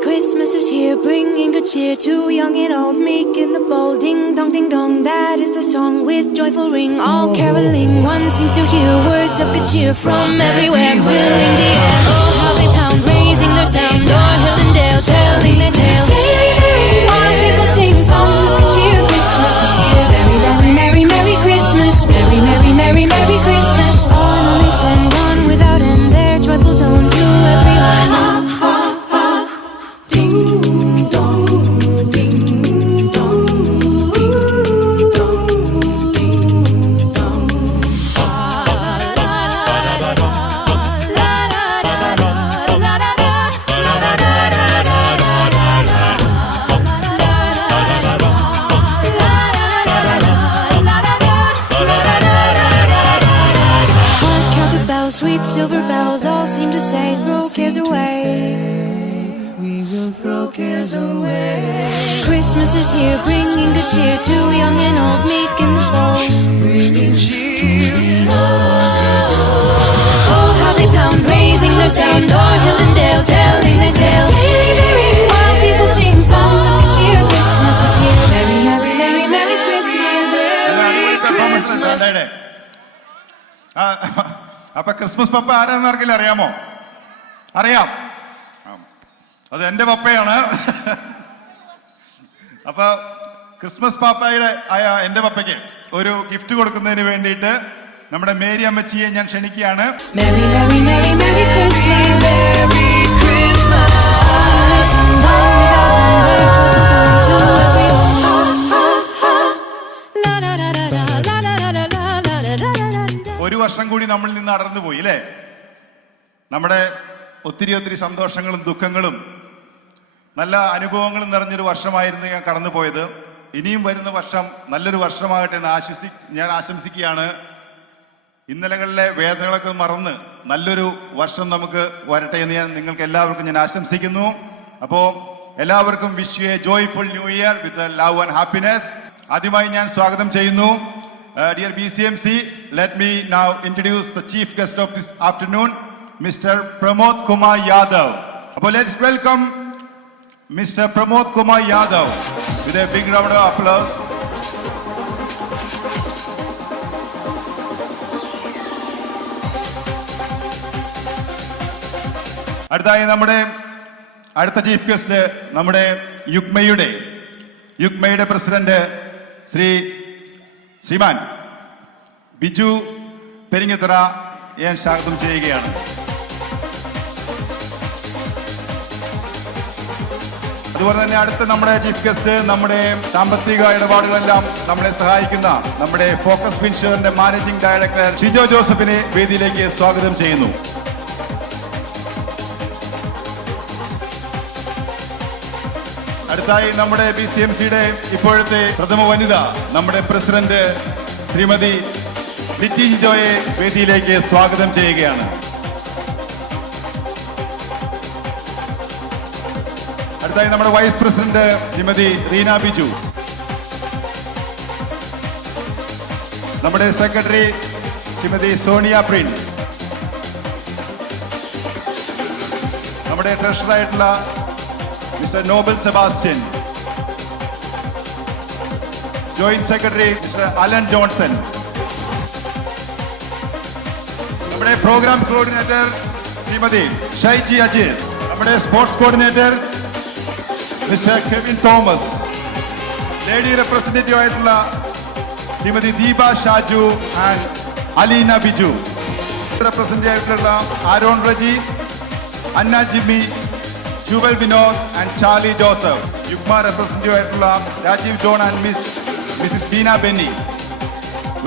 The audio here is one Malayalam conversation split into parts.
Christmas is here, bringing good cheer to young and old, meek and the bold. Ding dong, ding dong, that is the song with joyful ring. All caroling, one seems to hear words of good cheer from everywhere, filling the air. Oh, how they pound, raising their sound, o'er hill and dale, telling their tales. Merry, merry, while people sing songs of good cheer. Christmas is here, merry, merry, merry, merry Christmas, merry, merry, merry, merry Christmas. On they send on without end their joyful tone to everyone. Sweet silver bells all seem to say, throw cares away. We will throw cares away. Christmas is here, bringing good cheer to young and old, meek and the bold. Bringing cheer. Oh, how they pound, raising their sound, o'er hill and dale, telling their tales. Merry, merry, while people sing songs of good cheer. Christmas is here, merry, merry, merry, merry Christmas. അപ്പൊ ക്രിസ്മസ് പപ്പ ആരാന്ന് ആർക്കെങ്കിലും അറിയാമോ? അറിയാം, അത് എന്റെ പപ്പയാണ്. അപ്പൊ ക്രിസ്മസ് പാപ്പയുടെ ആയ എന്റെ പപ്പയ്ക്ക് ഒരു ഗിഫ്റ്റ് കൊടുക്കുന്നതിന് വേണ്ടിയിട്ട് നമ്മുടെ മേരി അമ്മച്ചിയെ ഞാൻ ക്ഷണിക്കുകയാണ്. Merry, merry, merry, merry Christmas. Merry Christmas. ഒരു വർഷം കൂടി നമ്മളിൽ നിന്ന് അടർന്നു പോയി അല്ലേ? നമ്മുടെ ഒത്തിരി ഒത്തിരി സന്തോഷങ്ങളും ദുഃഖങ്ങളും നല്ല അനുഭവങ്ങളും നിറഞ്ഞൊരു വർഷമായിരുന്നു ഞാൻ കടന്നു പോയത്. ഇനിയും വരുന്ന വർഷം നല്ലൊരു വർഷമാകട്ടെ എന്ന് ഞാൻ ആശംസിക്കുകയാണ്. ഇന്നലകളിലെ വേദനകളൊക്കെ മറന്ന് നല്ലൊരു വർഷം നമുക്ക് വരട്ടെ എന്ന് ഞാൻ നിങ്ങൾക്ക് എല്ലാവർക്കും ഞാൻ ആശംസിക്കുന്നു. അപ്പോൾ എല്ലാവർക്കും wish you A joyful new year with love and happiness. ആദ്യമായി ഞാൻ സ്വാഗതം ചെയ്യുന്നു. Dear BCMC, let me now introduce the chief guest of this afternoon, Mr. Pramod Kumar Yadav. So let's welcome Mr. Pramod Kumar Yadav with a big round of applause. അടുത്തായി നമ്മുടെ അടുത്ത ചീഫ് ഗസ്റ്റ് നമ്മുടെ യുക്മയുടെ പ്രസിഡന്റ് ശ്രീമാൻ ബിജു പെരിങ്ങത്തറ ഞാൻ സ്വാഗതം ചെയ്യുകയാണ്. അതുപോലെ തന്നെ അടുത്ത നമ്മുടെ ചീഫ് ഗസ്റ്റ് നമ്മുടെ സാമ്പത്തിക ഇടപാടുകളെല്ലാം നമ്മളെ സഹായിക്കുന്ന നമ്മുടെ ഫോക്കസ് ഫിൻഷുറിന്റെ മാനേജിംഗ് ഡയറക്ടർ ഷിജോ ജോസഫിനെ വേദിയിലേക്ക് സ്വാഗതം ചെയ്യുന്നു. അടുത്തായി നമ്മുടെ BCMCയുടെ ഇപ്പോഴത്തെ പ്രഥമ വനിത നമ്മുടെ പ്രസിഡന്റ് ശ്രീമതി ലിറ്റി ജിജോയെ വേദിയിലേക്ക് സ്വാഗതം ചെയ്യുകയാണ്. അടുത്തായി നമ്മുടെ വൈസ് പ്രസിഡന്റ് ശ്രീമതി റീന ബിജു, നമ്മുടെ സെക്രട്ടറി ശ്രീമതി സോണിയ പ്രിൻസ്, നമ്മുടെ ട്രഷററായിട്ടുള്ള Mr. Noble Sebastian, Joint Secretary Mr. Alan Johnson, നമ്മുടെ പ്രോഗ്രാം കോർഡിനേറ്റർ ശ്രീമതി ഷൈജി അജിത്, നമ്മുടെ sports coordinator mister Kevin Thomas, lady representative ആയിട്ടുള്ള ശ്രീമതി ദീപ ഷാജു ആൻഡ് അലീന ബിജു, റെപ്രസെന്റേറ്റീവ് ആയിട്ടുള്ള Aaron Reji, Anna Jimmy, Jewel Vinod and Charlie Joseph, Yugma representative ആയിട്ടുള്ള Rajeev John and Mrs Beena Benny.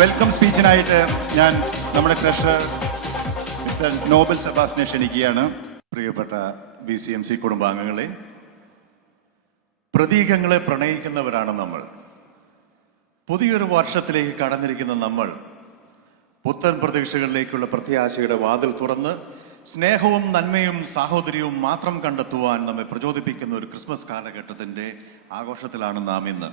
Welcome സ്പീച്ചിനായിട്ട് ഞാൻ നമ്മുടെ ട്രഷറർ മിസ്റ്റർ നോബൽ സെബാസ്റ്റിനെ ക്ഷണിക്കുകയാണ്. പ്രിയപ്പെട്ട BCMC കുടുംബാംഗങ്ങളെ, പ്രതീകങ്ങളെ പ്രണയിക്കുന്നവരാണ് നമ്മൾ. പുതിയൊരു വർഷത്തിലേക്ക് കടന്നിരിക്കുന്ന നമ്മൾ പുത്തൻ പ്രതീക്ഷകളിലേക്കുള്ള പ്രത്യാശയുടെ വാതിൽ തുറന്ന് സ്നേഹവും നന്മയും സാഹോദര്യവും മാത്രം കണ്ടെത്തുവാൻ നമ്മെ പ്രചോദിപ്പിക്കുന്ന ഒരു ക്രിസ്മസ് കാലഘട്ടത്തിൻ്റെ ആഘോഷത്തിലാണ് നാം ഇന്ന്.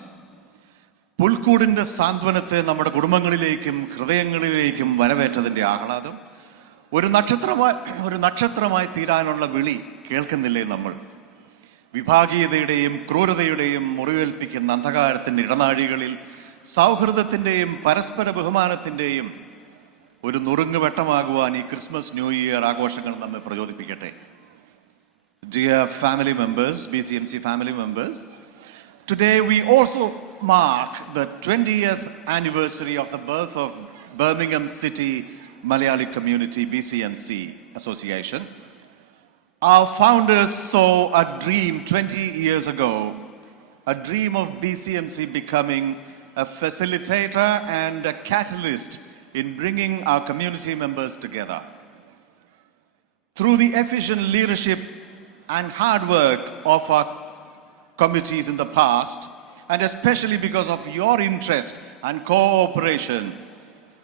പുൽക്കൂടിൻ്റെ സാന്ത്വനത്തെ നമ്മുടെ കുടുംബങ്ങളിലേക്കും ഹൃദയങ്ങളിലേക്കും വരവേറ്റതിൻ്റെ ആഹ്ലാദം, ഒരു നക്ഷത്രമായി തീരാനുള്ള വിളി കേൾക്കുന്നില്ലേ നമ്മൾ? വിഭാഗീയതയുടെയും ക്രൂരതയുടെയും മുറിവേൽപ്പിക്കുന്ന അന്ധകാരത്തിൻ്റെ ഇടനാഴികളിൽ സൗഹൃദത്തിൻ്റെയും പരസ്പര ബഹുമാനത്തിൻ്റെയും ഒരു നുറുങ്ങുവെട്ടമാകുവാൻ ഈ ക്രിസ്മസ് ന്യൂ ഇയർ ആഘോഷങ്ങൾ നമ്മെ പ്രചോദിപ്പിക്കട്ടെ. Dear family members, BCMC family members, today we also mark the 20th anniversary of the birth of Birmingham City Malayali Community BCMC Association. Our founders saw a dream 20 years ago, a dream of BCMC becoming a facilitator and a catalyst in bringing our community members together. Through the efficient leadership and hard work of our committees in the past, and especially because of your interest and cooperation,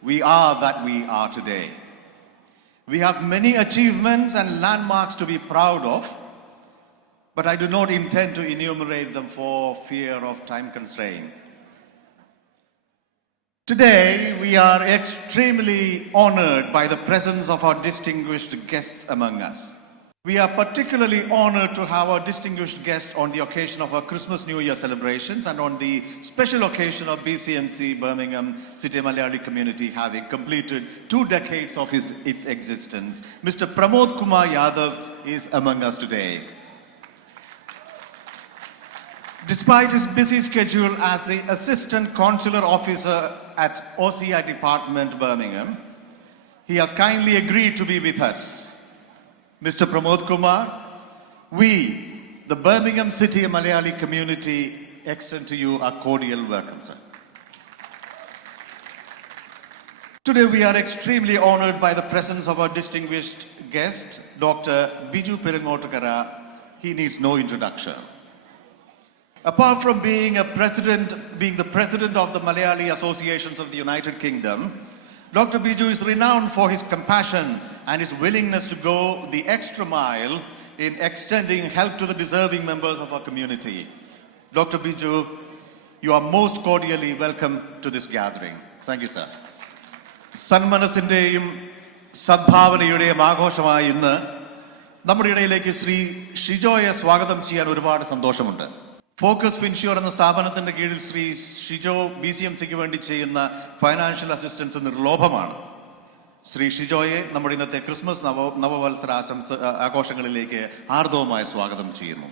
we are that we are today. We have many achievements and landmarks to be proud of, but I do not intend to enumerate them for fear of time constraint. Today, we are extremely honored by the presence of our distinguished guests among us. We are particularly honored to have our distinguished guest on the occasion of our Christmas New Year celebrations and on the special occasion of BCMC Birmingham City Malayali Community having completed 2 decades of its existence. Mr. Pramod Kumar Yadav is among us today. Despite his busy schedule as the Assistant Consular Officer at OCI Department, Birmingham, he has kindly agreed to be with us. Mr. Pramod Kumar, we, the Birmingham City Malayali community, extend to you a cordial welcome, sir. Today we are extremely honored by the presence of our distinguished guest, Dr. Biju Perengotukara. He needs no introduction. Apart from being the president of the Malayali Associations of the United Kingdom, Dr. Biju is renowned for his compassion and his willingness to go the extra mile in extending help to the deserving members of our community. Dr. Biju, you are most cordially welcome to this gathering. Thank you, sir. സന്മനസ്സിൻ്റെയും സദ്ഭാവനയുടെയും ആഘോഷമായി ഇന്ന് നമ്മുടെ ഇടയിലേക്ക് ശ്രീ ഷിജോയെ സ്വാഗതം ചെയ്യാൻ ഒരുപാട് സന്തോഷമുണ്ട്. ഫോക്കസ് ഫിൻഷ്യൂർ എന്ന സ്ഥാപനത്തിന്റെ കീഴിൽ ശ്രീ ഷിജോ BCMCക്ക് വേണ്ടി ചെയ്യുന്ന ഫൈനാൻഷ്യൽ അസിസ്റ്റൻസ് നിർലോഭമാണ്. ശ്രീ ഷിജോയെ നമ്മുടെ ഇന്നത്തെ ക്രിസ്മസ് നവവത്സര ആഘോഷങ്ങളിലേക്ക് ആർദ്രവുമായി സ്വാഗതം ചെയ്യുന്നു.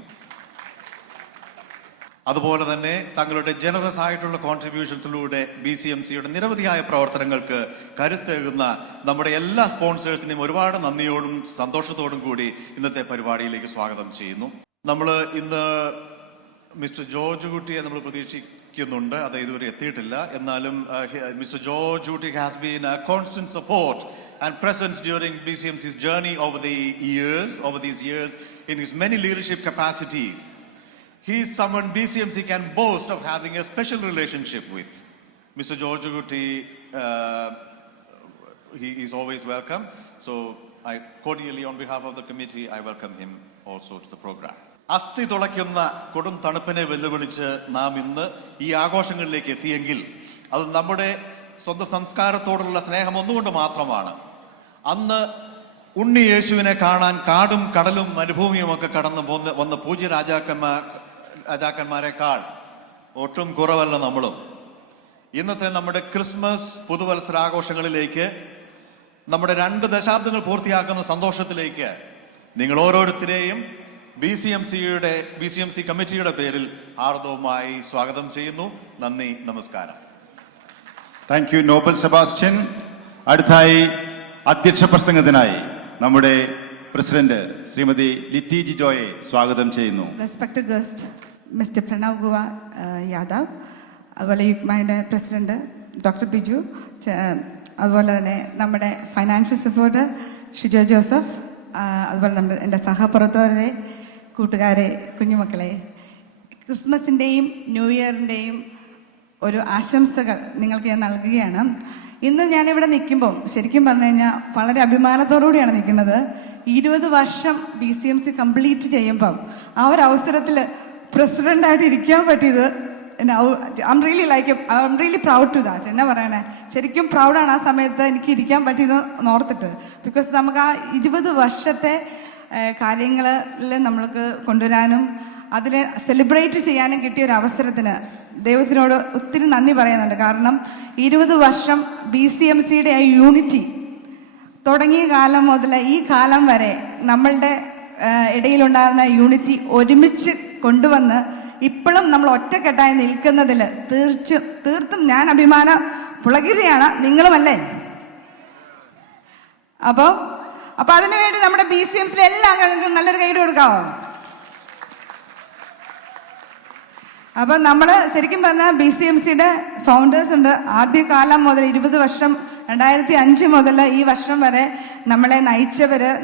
അതുപോലെ തന്നെ തങ്ങളുടെ ജനറസ് ആയിട്ടുള്ള കോൺട്രിബ്യൂഷൻസിലൂടെ BCMCയുടെ നിരവധിയായ പ്രവർത്തനങ്ങൾക്ക് കരുത്തേകുന്ന നമ്മുടെ എല്ലാ സ്പോൺസേഴ്സിനെയും ഒരുപാട് നന്ദിയോടും സന്തോഷത്തോടും കൂടി ഇന്നത്തെ പരിപാടിയിലേക്ക് സ്വാഗതം ചെയ്യുന്നു. നമ്മൾ ഇന്ന് മിസ്റ്റർ ജോർജ് കുട്ടിയെ നമ്മൾ പ്രതീക്ഷിക്കുന്നുണ്ട്, അത് ഇതുവരെ എത്തിയിട്ടില്ല. എന്നാലും മിസ്റ്റർ ജോർജ് കുട്ടി has been A constant support and presence during BCMC's journey over these years in his many leadership capacities. He is someone BCMC can boast of having a special relationship with. Mr. George Gutti, he is always welcome. So I cordially, on behalf of the committee, I welcome him also to the program. അസ്ഥി തുളയ്ക്കുന്ന കൊടും തണുപ്പിനെ വെല്ലുവിളിച്ച് നാം ഇന്ന് ഈ ആഘോഷങ്ങളിലേക്ക് എത്തിയെങ്കിൽ അത് നമ്മുടെ സ്വന്തം സംസ്കാരത്തോടുള്ള സ്നേഹം ഒന്നുകൊണ്ട് മാത്രമാണ്. അന്ന് ഉണ്ണി യേശുവിനെ കാണാൻ കാടും കടലും മരുഭൂമിയും ഒക്കെ കടന്നു വന്ന പൂജ്യ രാജാക്കന്മാരെക്കാൾ ഒട്ടും കുറവല്ല നമ്മളും. ഇന്നത്തെ നമ്മുടെ ക്രിസ്മസ് പുതുവത്സരാഘോഷങ്ങളിലേക്ക് നമ്മുടെ 2 ദശാബ്ദങ്ങൾ പൂർത്തിയാക്കുന്ന സന്തോഷത്തിലേക്ക് നിങ്ങൾ ഓരോരുത്തരെയും BCMC കമ്മിറ്റിയുടെ പേരിൽ ആർദ്രവുമായി സ്വാഗതം ചെയ്യുന്നു. നന്ദി, നമസ്കാരം. Thank U Nobel Sebastian. അടുത്തായി അധ്യക്ഷ പ്രസംഗത്തിനായി നമ്മുടെ പ്രസിഡന്റ് ശ്രീമതി ലിറ്റി ജിജോയെ സ്വാഗതം ചെയ്യുന്നു. Respected guest mister Pranav Kumar Yadav, അതുപോലെ യുക്മയുടെ പ്രസിഡന്റ് ഡോക്ടർ ബിജു, അതുപോലെ തന്നെ നമ്മുടെ ഫൈനാൻഷ്യൽ സപ്പോർട്ട് ഷിജോ ജോസഫ്, അതുപോലെ നമ്മുടെ എൻ്റെ സഹപ്രവർത്തകരെ, കൂട്ടുകാരെ, കുഞ്ഞുമക്കളെ, ക്രിസ്മസിൻ്റെയും ന്യൂ ഇയറിൻ്റെയും ഒരു ആശംസകൾ നിങ്ങൾക്ക് ഞാൻ നൽകുകയാണ്. ഇന്ന് ഞാനിവിടെ നിൽക്കുമ്പം ശരിക്കും പറഞ്ഞു കഴിഞ്ഞാൽ വളരെ അഭിമാനത്തോടുകൂടിയാണ് നിൽക്കുന്നത്. 20 വർഷം BCMC കംപ്ലീറ്റ് ചെയ്യുമ്പം ആ ഒരു അവസരത്തിൽ പ്രസിഡൻ്റായിട്ട് ഇരിക്കാൻ പറ്റിയത് I'm really proud to that. എന്നാ പറയണേ, ശരിക്കും പ്രൗഡാണ് ആ സമയത്ത് എനിക്ക് ഇരിക്കാൻ പറ്റിയത് ഓർത്തിട്ട്. ബിക്കോസ് നമുക്ക് ആ 20 വർഷത്തെ കാര്യങ്ങളിൽ നമ്മൾക്ക് കൊണ്ടുവരാനും അതിനെ സെലിബ്രേറ്റ് ചെയ്യാനും കിട്ടിയ ഒരു അവസരത്തിന് ദൈവത്തിനോട് ഒത്തിരി നന്ദി പറയുന്നുണ്ട്. കാരണം 20 വർഷം BCMCയുടെ ആ യൂണിറ്റി തുടങ്ങിയ കാലം മുതൽ ഈ കാലം വരെ നമ്മളുടെ ഇടയിലുണ്ടായിരുന്ന യൂണിറ്റി ഒരുമിച്ച് കൊണ്ടുവന്ന് ഇപ്പോഴും നമ്മൾ ഒറ്റക്കെട്ടായി നിൽക്കുന്നതിൽ തീർത്തും ഞാൻ അഭിമാന പുളകിതയാണ്, നിങ്ങളുമല്ലേ? അപ്പോൾ അതിനുവേണ്ടി നമ്മുടെ BCMCയിലെ എല്ലാ അംഗങ്ങൾക്കും നല്ലൊരു കൈയ്യടി കൊടുക്കാമോ? അപ്പം നമ്മൾ ശരിക്കും പറഞ്ഞാൽ BCMCയുടെ ഫൗണ്ടേഴ്സ് ഉണ്ട്. ആദ്യകാലം മുതൽ 20 വർഷം 2005 മുതൽ ഈ വർഷം വരെ നമ്മളെ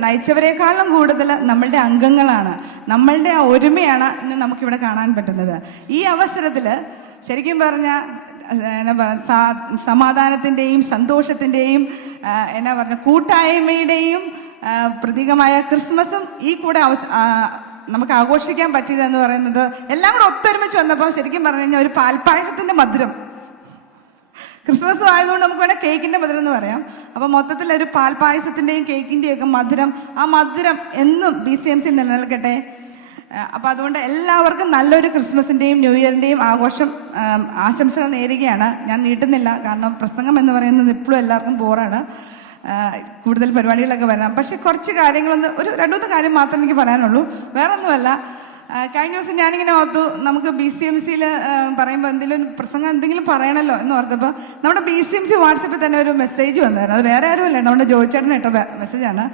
നയിച്ചവരെക്കാളും കൂടുതൽ നമ്മളുടെ അംഗങ്ങളാണ്. നമ്മളുടെ ആ ഒരുമയാണ് ഇന്ന് നമുക്കിവിടെ കാണാൻ പറ്റുന്നത്. ഈ അവസരത്തിൽ ശരിക്കും പറഞ്ഞാൽ സമാധാനത്തിൻ്റെയും സന്തോഷത്തിൻ്റെയും കൂട്ടായ്മയുടെയും പ്രതീകമായ ക്രിസ്മസും ഈ കൂടെ നമുക്ക് ആഘോഷിക്കാൻ പറ്റിയതെന്ന് പറയുന്നത് എല്ലാം കൂടെ ഒത്തൊരുമിച്ച് വന്നപ്പോൾ ശരിക്കും പറഞ്ഞു കഴിഞ്ഞാൽ ഒരു പാൽപ്പായസത്തിൻ്റെ മധുരം. ക്രിസ്മസ് ആയതുകൊണ്ട് നമുക്ക് വേണേൽ കേക്കിൻ്റെ മധുരം എന്ന് പറയാം. അപ്പോൾ മൊത്തത്തിൽ ഒരു പാൽപ്പായസത്തിൻ്റെയും കേക്കിൻ്റെയും ഒക്കെ മധുരം, ആ മധുരം എന്നും BCMC നിലനിൽക്കട്ടെ. അപ്പോൾ അതുകൊണ്ട് എല്ലാവർക്കും നല്ലൊരു ക്രിസ്മസിൻ്റെയും ന്യൂ ഇയറിൻ്റെയും ആശംസകൾ നേരുകയാണ്. ഞാൻ നീട്ടുന്നില്ല, കാരണം പ്രസംഗം എന്ന് പറയുന്നത് ഇപ്പോഴും എല്ലാവർക്കും ബോറാണ്. കൂടുതൽ പരിപാടികളൊക്കെ വരണം. പക്ഷേ കുറച്ച് കാര്യങ്ങളൊന്ന് ഒരു 2-3 കാര്യം മാത്രം എനിക്ക് പറയാനുള്ളൂ. വേറൊന്നുമല്ല, കഴിഞ്ഞ ദിവസം ഞാനിങ്ങനെ ഓർത്തു, നമുക്ക് BCMCയിൽ പറയുമ്പോൾ എന്തെങ്കിലും പറയണമല്ലോ എന്ന് ഓർത്തപ്പോൾ നമ്മുടെ BCMC വാട്സപ്പിൽ തന്നെ ഒരു മെസ്സേജ് വന്നായിരുന്നു. അത് വേറെ ആരുമല്ല, നമ്മുടെ ജോയിച്ചേട്ടൻ ഇട്ട മെസ്സേജാണ്.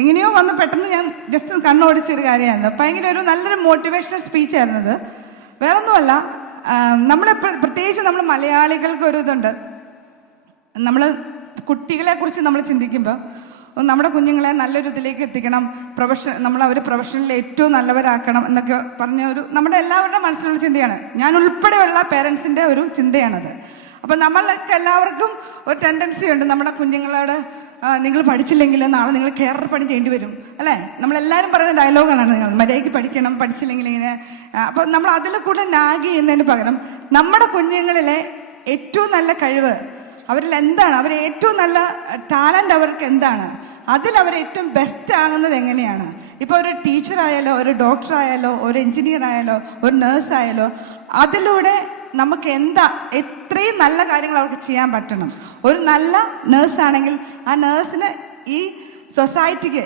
എങ്ങനെയോ വന്ന് പെട്ടെന്ന് ഞാൻ ജസ്റ്റ് കണ്ണോടിച്ചൊരു കാര്യമായിരുന്നു. ഭയങ്കര ഒരു നല്ലൊരു മോട്ടിവേഷണൽ സ്പീച്ചായിരുന്നത്. വേറൊന്നുമല്ല, പ്രത്യേകിച്ച് നമ്മൾ മലയാളികൾക്ക് ഒരു ഇതുണ്ട്, നമ്മൾ കുട്ടികളെ കുറിച്ച് നമ്മൾ ചിന്തിക്കുമ്പോൾ നമ്മുടെ കുഞ്ഞുങ്ങളെ നല്ലൊരു ഇതിലേക്ക് എത്തിക്കണം, അവർ പ്രൊഫഷനിൽ ഏറ്റവും നല്ലവരാക്കണം എന്നൊക്കെ പറഞ്ഞ നമ്മുടെ എല്ലാവരുടെ മനസ്സിലുള്ള ചിന്തയാണ്. ഞാൻ ഉൾപ്പെടെയുള്ള പേരൻസിൻ്റെ ഒരു ചിന്തയാണത്. അപ്പം നമ്മൾക്ക് എല്ലാവർക്കും ഒരു ടെൻഡൻസി ഉണ്ട്, നമ്മുടെ കുഞ്ഞുങ്ങളോട് നിങ്ങൾ പഠിച്ചില്ലെങ്കിൽ നാളെ നിങ്ങൾ കേരള പണി ചെയ്യേണ്ടി വരും, അല്ലേ? നമ്മളെല്ലാവരും പറയുന്ന ഡയലോഗാണ്, നിങ്ങൾ മര്യാദയ്ക്ക് പഠിക്കണം, പഠിച്ചില്ലെങ്കിൽ ഇങ്ങനെ. അപ്പം നമ്മൾ അതിൽ കൂടെ നാഗ് ചെയ്യുന്നതിന് പകരം നമ്മുടെ കുഞ്ഞുങ്ങളിലെ ഏറ്റവും നല്ല കഴിവ് അവരിൽ എന്താണ്, അവർ ഏറ്റവും നല്ല ടാലൻ്റ് അവർക്ക് എന്താണ്, അതിൽ അവർ ഏറ്റവും ബെസ്റ്റ് ആകുന്നത് എങ്ങനെയാണ്. ഇപ്പോൾ ഒരു ടീച്ചറായാലോ, ഒരു ഡോക്ടറായാലോ, ഒരു എൻജിനീയർ ആയാലോ, ഒരു നേഴ്സായാലോ, അതിലൂടെ നമുക്ക് എത്രയും നല്ല കാര്യങ്ങൾ അവർക്ക് ചെയ്യാൻ പറ്റണം. ഒരു നല്ല നേഴ്സാണെങ്കിൽ ആ നേഴ്സിന് ഈ സൊസൈറ്റിക്ക്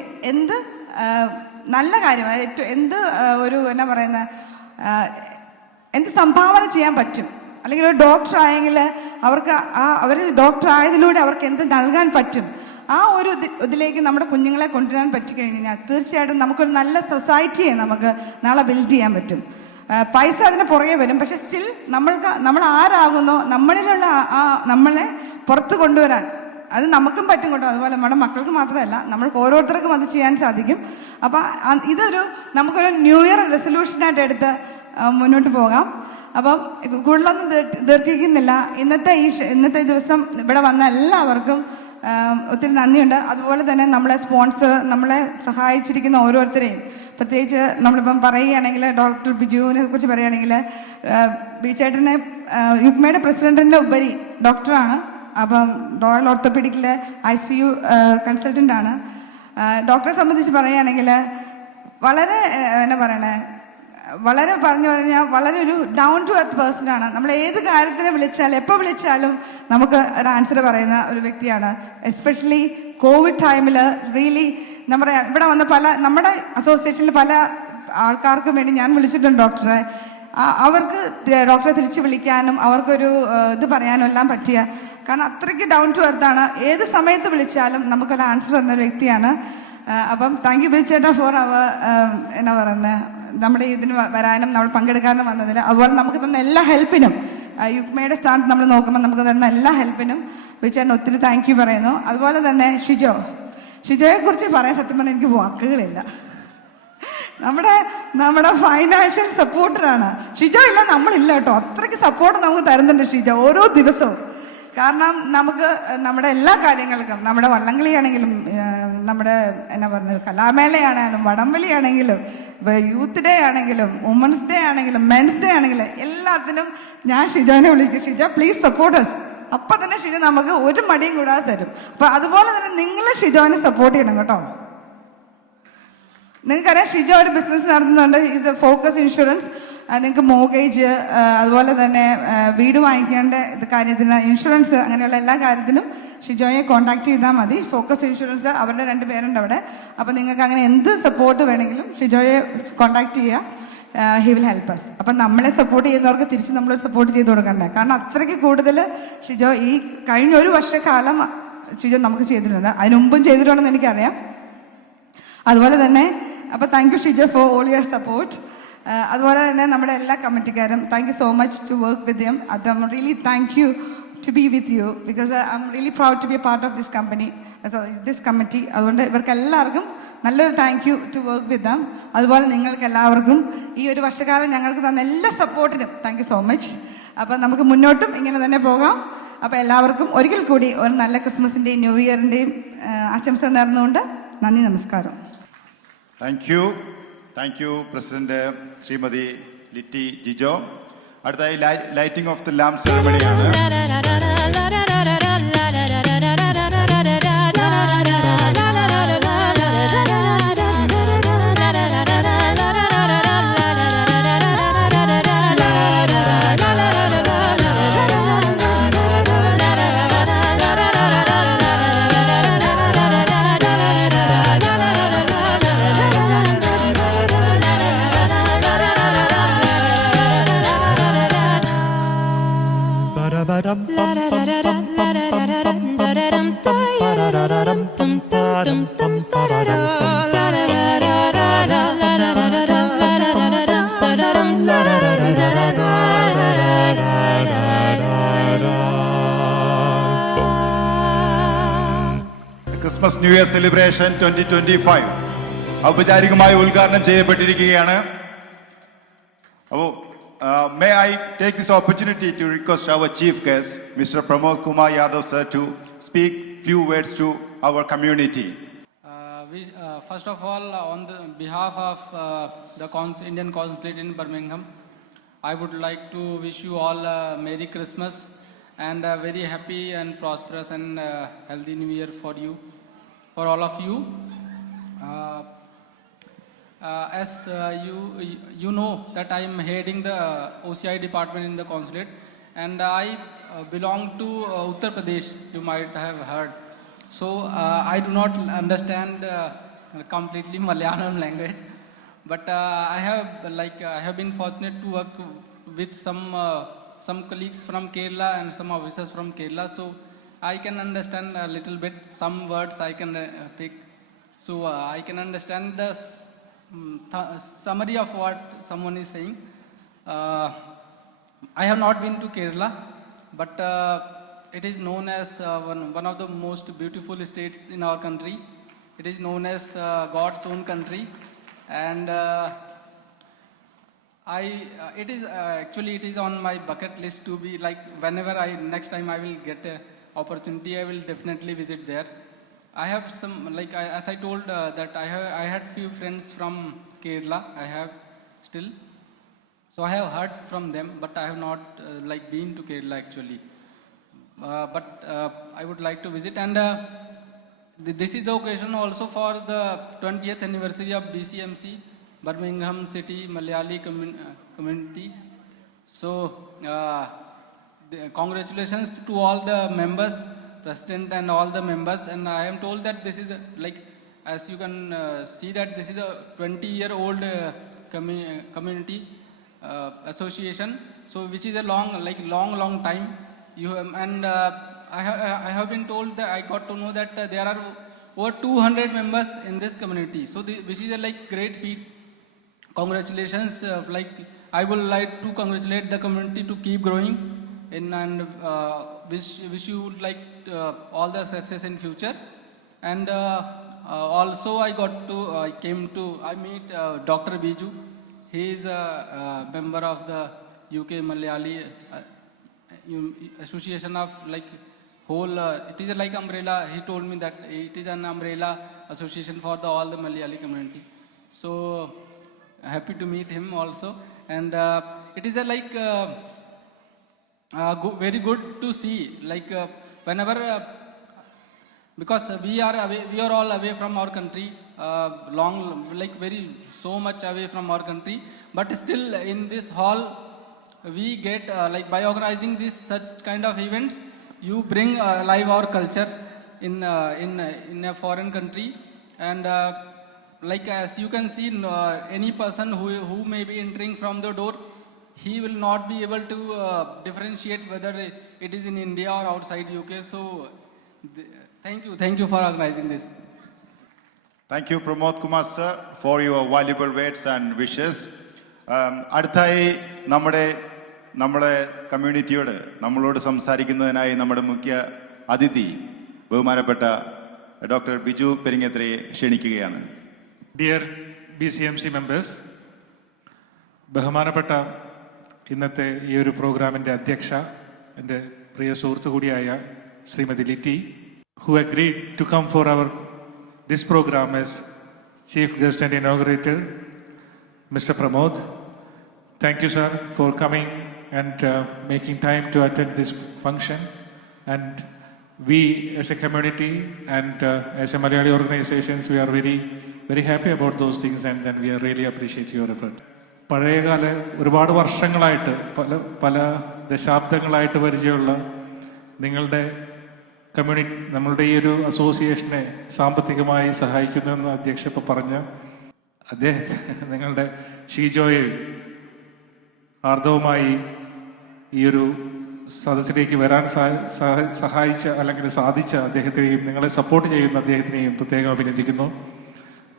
നല്ല കാര്യം, എന്ത് സംഭാവന ചെയ്യാൻ പറ്റും. അല്ലെങ്കിൽ ഒരു ഡോക്ടർ ആയെങ്കിൽ അവർ ഡോക്ടർ ആയതിലൂടെ അവർക്ക് എന്ത് നൽകാൻ പറ്റും. ആ ഒരു ഇതിലേക്ക് നമ്മുടെ കുഞ്ഞുങ്ങളെ കൊണ്ടുവരാൻ പറ്റിക്കഴിഞ്ഞാൽ തീർച്ചയായിട്ടും നമുക്കൊരു നല്ല സൊസൈറ്റിയെ നമുക്ക് നാളെ ബിൽഡ് ചെയ്യാൻ പറ്റും. പൈസ അതിന് പുറകെ വരും, പക്ഷെ സ്റ്റിൽ നമ്മൾ ആരാകുന്നോ നമ്മളിലുള്ള നമ്മളെ പുറത്ത് കൊണ്ടുവരാൻ അത് നമുക്കും പറ്റും കേട്ടോ. അതുപോലെ നമ്മുടെ മക്കൾക്ക് മാത്രമല്ല, നമ്മൾക്ക് ഓരോരുത്തർക്കും അത് ചെയ്യാൻ സാധിക്കും. അപ്പം നമുക്കൊരു ന്യൂ ഇയർ റെസൊല്യൂഷനായിട്ട് എടുത്ത് മുന്നോട്ട് പോകാം. അപ്പം കൂടുതലൊന്നും ദീർഘിക്കുന്നില്ല. ഇന്നത്തെ ദിവസം ഇവിടെ വന്ന എല്ലാവർക്കും ഒത്തിരി നന്ദിയുണ്ട്. അതുപോലെ തന്നെ നമ്മളെ സഹായിച്ചിരിക്കുന്ന ഓരോരുത്തരെയും, പ്രത്യേകിച്ച് നമ്മളിപ്പം പറയുകയാണെങ്കിൽ ഡോക്ടർ ബിജുവിനെ കുറിച്ച് പറയുകയാണെങ്കിൽ, ബിചേട്ടനെ യുഗ്മയുടെ പ്രസിഡന്റിൻ്റെ ഉപരി ഡോക്ടറാണ്. അപ്പം റോയൽ ഓർത്തോപീഡിക്കിലെ ICU കൺസൾട്ടൻ്റാണ്. ഡോക്ടറെ സംബന്ധിച്ച് പറയുകയാണെങ്കിൽ വളരെ പറഞ്ഞു കഴിഞ്ഞാൽ വളരെ ഒരു ഡൗൺ ടു എർത്ത് പേഴ്സണാണ്. നമ്മൾ ഏത് കാര്യത്തിനെ വിളിച്ചാലും എപ്പോൾ വിളിച്ചാലും നമുക്ക് ഒരു ആൻസർ പറയുന്ന ഒരു വ്യക്തിയാണ്. എസ്പെഷ്യലി കോവിഡ് ടൈമിൽ റിയലി ഇവിടെ വന്ന നമ്മുടെ അസോസിയേഷനിൽ പല ആൾക്കാർക്കും വേണ്ടി ഞാൻ വിളിച്ചിട്ടുണ്ട് ഡോക്ടറെ. അവർക്ക് ഡോക്ടറെ തിരിച്ച് വിളിക്കാനും അവർക്കൊരു ഇത് പറയാനും എല്ലാം പറ്റിയ, കാരണം അത്രയ്ക്ക് ഡൗൺ ടു എർത്താണ്. ഏത് സമയത്ത് വിളിച്ചാലും നമുക്കൊരു ആൻസർ തന്നൊരു വ്യക്തിയാണ്. അപ്പം താങ്ക് യു ബിചേട്ടാ ഫോർ നമ്മുടെ ഇതിന് വരാനും നമ്മൾ പങ്കെടുക്കാനും വന്നതിൽ, അതുപോലെ നമുക്ക് തന്ന എല്ലാ ഹെൽപ്പിനും യുക്മയുടെ സ്ഥാനത്ത് നമ്മൾ നോക്കുമ്പോൾ നമുക്ക് തരുന്ന എല്ലാ ഹെൽപ്പിനും വിചാരിച്ച് ഒത്തിരി താങ്ക് യു പറയുന്നു. അതുപോലെ തന്നെ ഷിജോയെ കുറിച്ച് പറയാൻ സത്യം പറഞ്ഞാൽ എനിക്ക് വാക്കുകളില്ല. നമ്മുടെ ഫൈനാൻഷ്യൽ സപ്പോർട്ടറാണ് ഷിജോ. ഇല്ല നമ്മളില്ല കേട്ടോ, അത്രയ്ക്ക് സപ്പോർട്ട് നമുക്ക് തരുന്നുണ്ട് ഷിജോ ഓരോ ദിവസവും. കാരണം നമുക്ക് നമ്മുടെ എല്ലാ കാര്യങ്ങൾക്കും, നമ്മുടെ വള്ളംകളിയാണെങ്കിലും, നമ്മുടെ എന്നാ പറഞ്ഞത് കലാമേളയാണെങ്കിലും, വടംവലിയാണെങ്കിലും, യൂത്ത് ഡേ ആണെങ്കിലും, വുമൻസ് ഡേ ആണെങ്കിലും, മെൻസ് ഡേ ആണെങ്കിലും എല്ലാത്തിനും ഞാൻ ഷിജോനെ വിളിക്കും, ഷിജോ പ്ലീസ് സപ്പോർട്ട് അസ്. അപ്പം തന്നെ ഷിജോ നമുക്ക് ഒരു മടിയും കൂടാതെ തരും. അപ്പം അതുപോലെ തന്നെ നിങ്ങൾ ഷിജോനെ സപ്പോർട്ട് ചെയ്യണം കേട്ടോ. നിങ്ങൾക്കറിയാം ഷിജോ ഒരു ബിസിനസ് നടത്തുന്നുണ്ട്, ഈസ് എ ഫോക്കസ് ഇൻഷുറൻസ്. നിങ്ങൾക്ക് മോഗേജ്, അതുപോലെ തന്നെ വീട് വാങ്ങിക്കേണ്ട കാര്യത്തിന് ഇൻഷുറൻസ്, അങ്ങനെയുള്ള എല്ലാ കാര്യത്തിനും ഷിജോയെ കോൺടാക്ട് ചെയ്താൽ മതി. ഫോക്കസ് ഇൻഷുറൻസ് അവരുടെ 2 പേരുണ്ട് അവിടെ. അപ്പോൾ നിങ്ങൾക്ക് അങ്ങനെ എന്ത് സപ്പോർട്ട് വേണമെങ്കിലും ഷിജോയെ കോൺടാക്ട് ചെയ്യുക. He will help us. അപ്പം നമ്മളെ സപ്പോർട്ട് ചെയ്യുന്നവർക്ക് തിരിച്ച് നമ്മൾ സപ്പോർട്ട് ചെയ്ത് കൊടുക്കണ്ടേ. കാരണം അത്രയ്ക്ക് കൂടുതൽ ഷിജോ ഈ കഴിഞ്ഞ 1 വർഷക്കാലം ഷിജോ നമുക്ക് ചെയ്തിട്ടുണ്ട്. അതിനുമുമ്പും ചെയ്തിട്ടുണ്ടെന്ന് എനിക്കറിയാം. അതുപോലെ തന്നെ അപ്പോൾ thank you Shijo for all your support. അതുപോലെ തന്നെ നമ്മുടെ എല്ലാ കമ്മിറ്റിക്കാരും thank you so much to work with them. I'm really thank you to be with you because I'm really proud to be a part of this committee. അതുകൊണ്ട് ഇവർക്ക് എല്ലാവർക്കും നല്ലൊരു thank you to work with them. അതുപോലെ നിങ്ങൾക്ക് എല്ലാവർക്കും ഈ 1 വർഷക്കാലം ഞങ്ങൾക്ക് തന്ന എല്ലാ സപ്പോർട്ടിനും താങ്ക് യു സോ മച്ച്. അപ്പം നമുക്ക് മുന്നോട്ടും ഇങ്ങനെ തന്നെ പോകാം. അപ്പോൾ എല്ലാവർക്കും ഒരിക്കൽ കൂടി ഒരു നല്ല ക്രിസ്മസിൻ്റെയും ന്യൂ ഇയറിൻ്റെയും ആശംസ നേർന്നുകൊണ്ട് നന്ദി, നമസ്കാരം. Thank you president Shrimati Litty Jijo. അടുത്തായി ലൈറ്റിംഗ് ഓഫ് ദി ലാമ്പ് സെറമണിയാണ്. ക്രിസ്മസ് ന്യൂ ഇയർ സെലിബ്രേഷൻ 2025 ഔപചാരികമായി ഉദ്ഘാടനം ചെയ്യപ്പെട്ടിരിക്കുകയാണ്. അപ്പോൾ may I take this opportunity to request our chief guest, Mr. Pramod Kumar Yadav sir, to speak few words to our community. First of all, on the behalf of the Indian Consulate in Birmingham, I would like to wish you all a Merry Christmas and a very happy and prosperous and healthy New Year for you, for all of you. As you know that I am heading the OCI department in the consulate, and I belong to Uttar Pradesh, you might have heard. So I do not understand completely Malayalam language, but I have been fortunate to work with some colleagues from Kerala and some officers from Kerala, so I can understand a little bit. Some words I can pick, so I can understand the summary of what someone is saying. I have not been to Kerala, but it is known as one of the most beautiful states in our country. It is known as God's own country, and it is on my bucket list to be like whenever next time I will get an opportunity, I will definitely visit there. I have some as I told that I had few friends from Kerala. I have still, so I have heard from them, but I have not been to Kerala actually. But I would like to visit, and this is the occasion also for the 20th anniversary of BCMC, Birmingham City Malayali Community. So congratulations to all the members, president and all the members, and I am told that this is as you can see that this is a 20-year-old community association, so which is a long time. I have been told that I got to know that there are over 200 members in this community, so which is a great feat. Congratulations. I would like to congratulate the community to keep growing and wish you like all the success in future. And also I meet Dr. Biju. He is a member of the UK Malayali Association of like whole. It is like umbrella. He told me that it is an umbrella association for all the Malayali community. So happy to meet him also. And it is very good to see like whenever. Because we are all away from our country, so much away from our country. But still, in this hall, we get by organizing such kind of events, you bring alive our culture in a foreign country. And as you can see, any person who may be entering from the door, he will not be able to differentiate whether it is in India or outside UK. So. Thank you for organizing this. Thank you, Pramod Kumar sir, for your valuable words and wishes. അടുത്തായി നമ്മുടെ കമ്മ്യൂണിറ്റിയോട് നമ്മളോട് സംസാരിക്കുന്നതിനായി നമ്മുടെ മുഖ്യ അതിഥി ബഹുമാനപ്പെട്ട ഡോക്ടർ ബിജു പെരിങ്ങത്രയെ ക്ഷണിക്കുകയാണ്. ഡിയർ BCMC മെമ്പേഴ്സ്, ബഹുമാനപ്പെട്ട ഇന്നത്തെ ഈ ഒരു പ്രോഗ്രാമിൻ്റെ അധ്യക്ഷ, എൻ്റെ പ്രിയ സുഹൃത്തു കൂടിയായ Shrimati Litty, who agreed to come for this program as chief guest and inaugurator, Mr. Pramod. Thank you, sir, for coming and making time to attend this function. And we as a community and as a Malayali organizations, we are very, very happy about those things, and then we really appreciate your effort. പഴയകാല ഒരുപാട് വർഷങ്ങളായിട്ട് പല ദശാബ്ദങ്ങളായിട്ട് പരിചയമുള്ള നിങ്ങളുടെ കമ്മ്യൂണിറ്റി, നമ്മളുടെ ഈ ഒരു അസോസിയേഷനെ സാമ്പത്തികമായി സഹായിക്കുന്നുവെന്ന് അധ്യക്ഷ ഇപ്പോൾ പറഞ്ഞ നിങ്ങളുടെ ഷീജോയെ ആർദ്രവുമായി ഈ ഒരു സദസ്സിലേക്ക് വരാൻ സഹായിച്ച അല്ലെങ്കിൽ സാധിച്ച അദ്ദേഹത്തിനെയും നിങ്ങളെ സപ്പോർട്ട് ചെയ്യുന്ന അദ്ദേഹത്തിനെയും പ്രത്യേകം അഭിനന്ദിക്കുന്നു.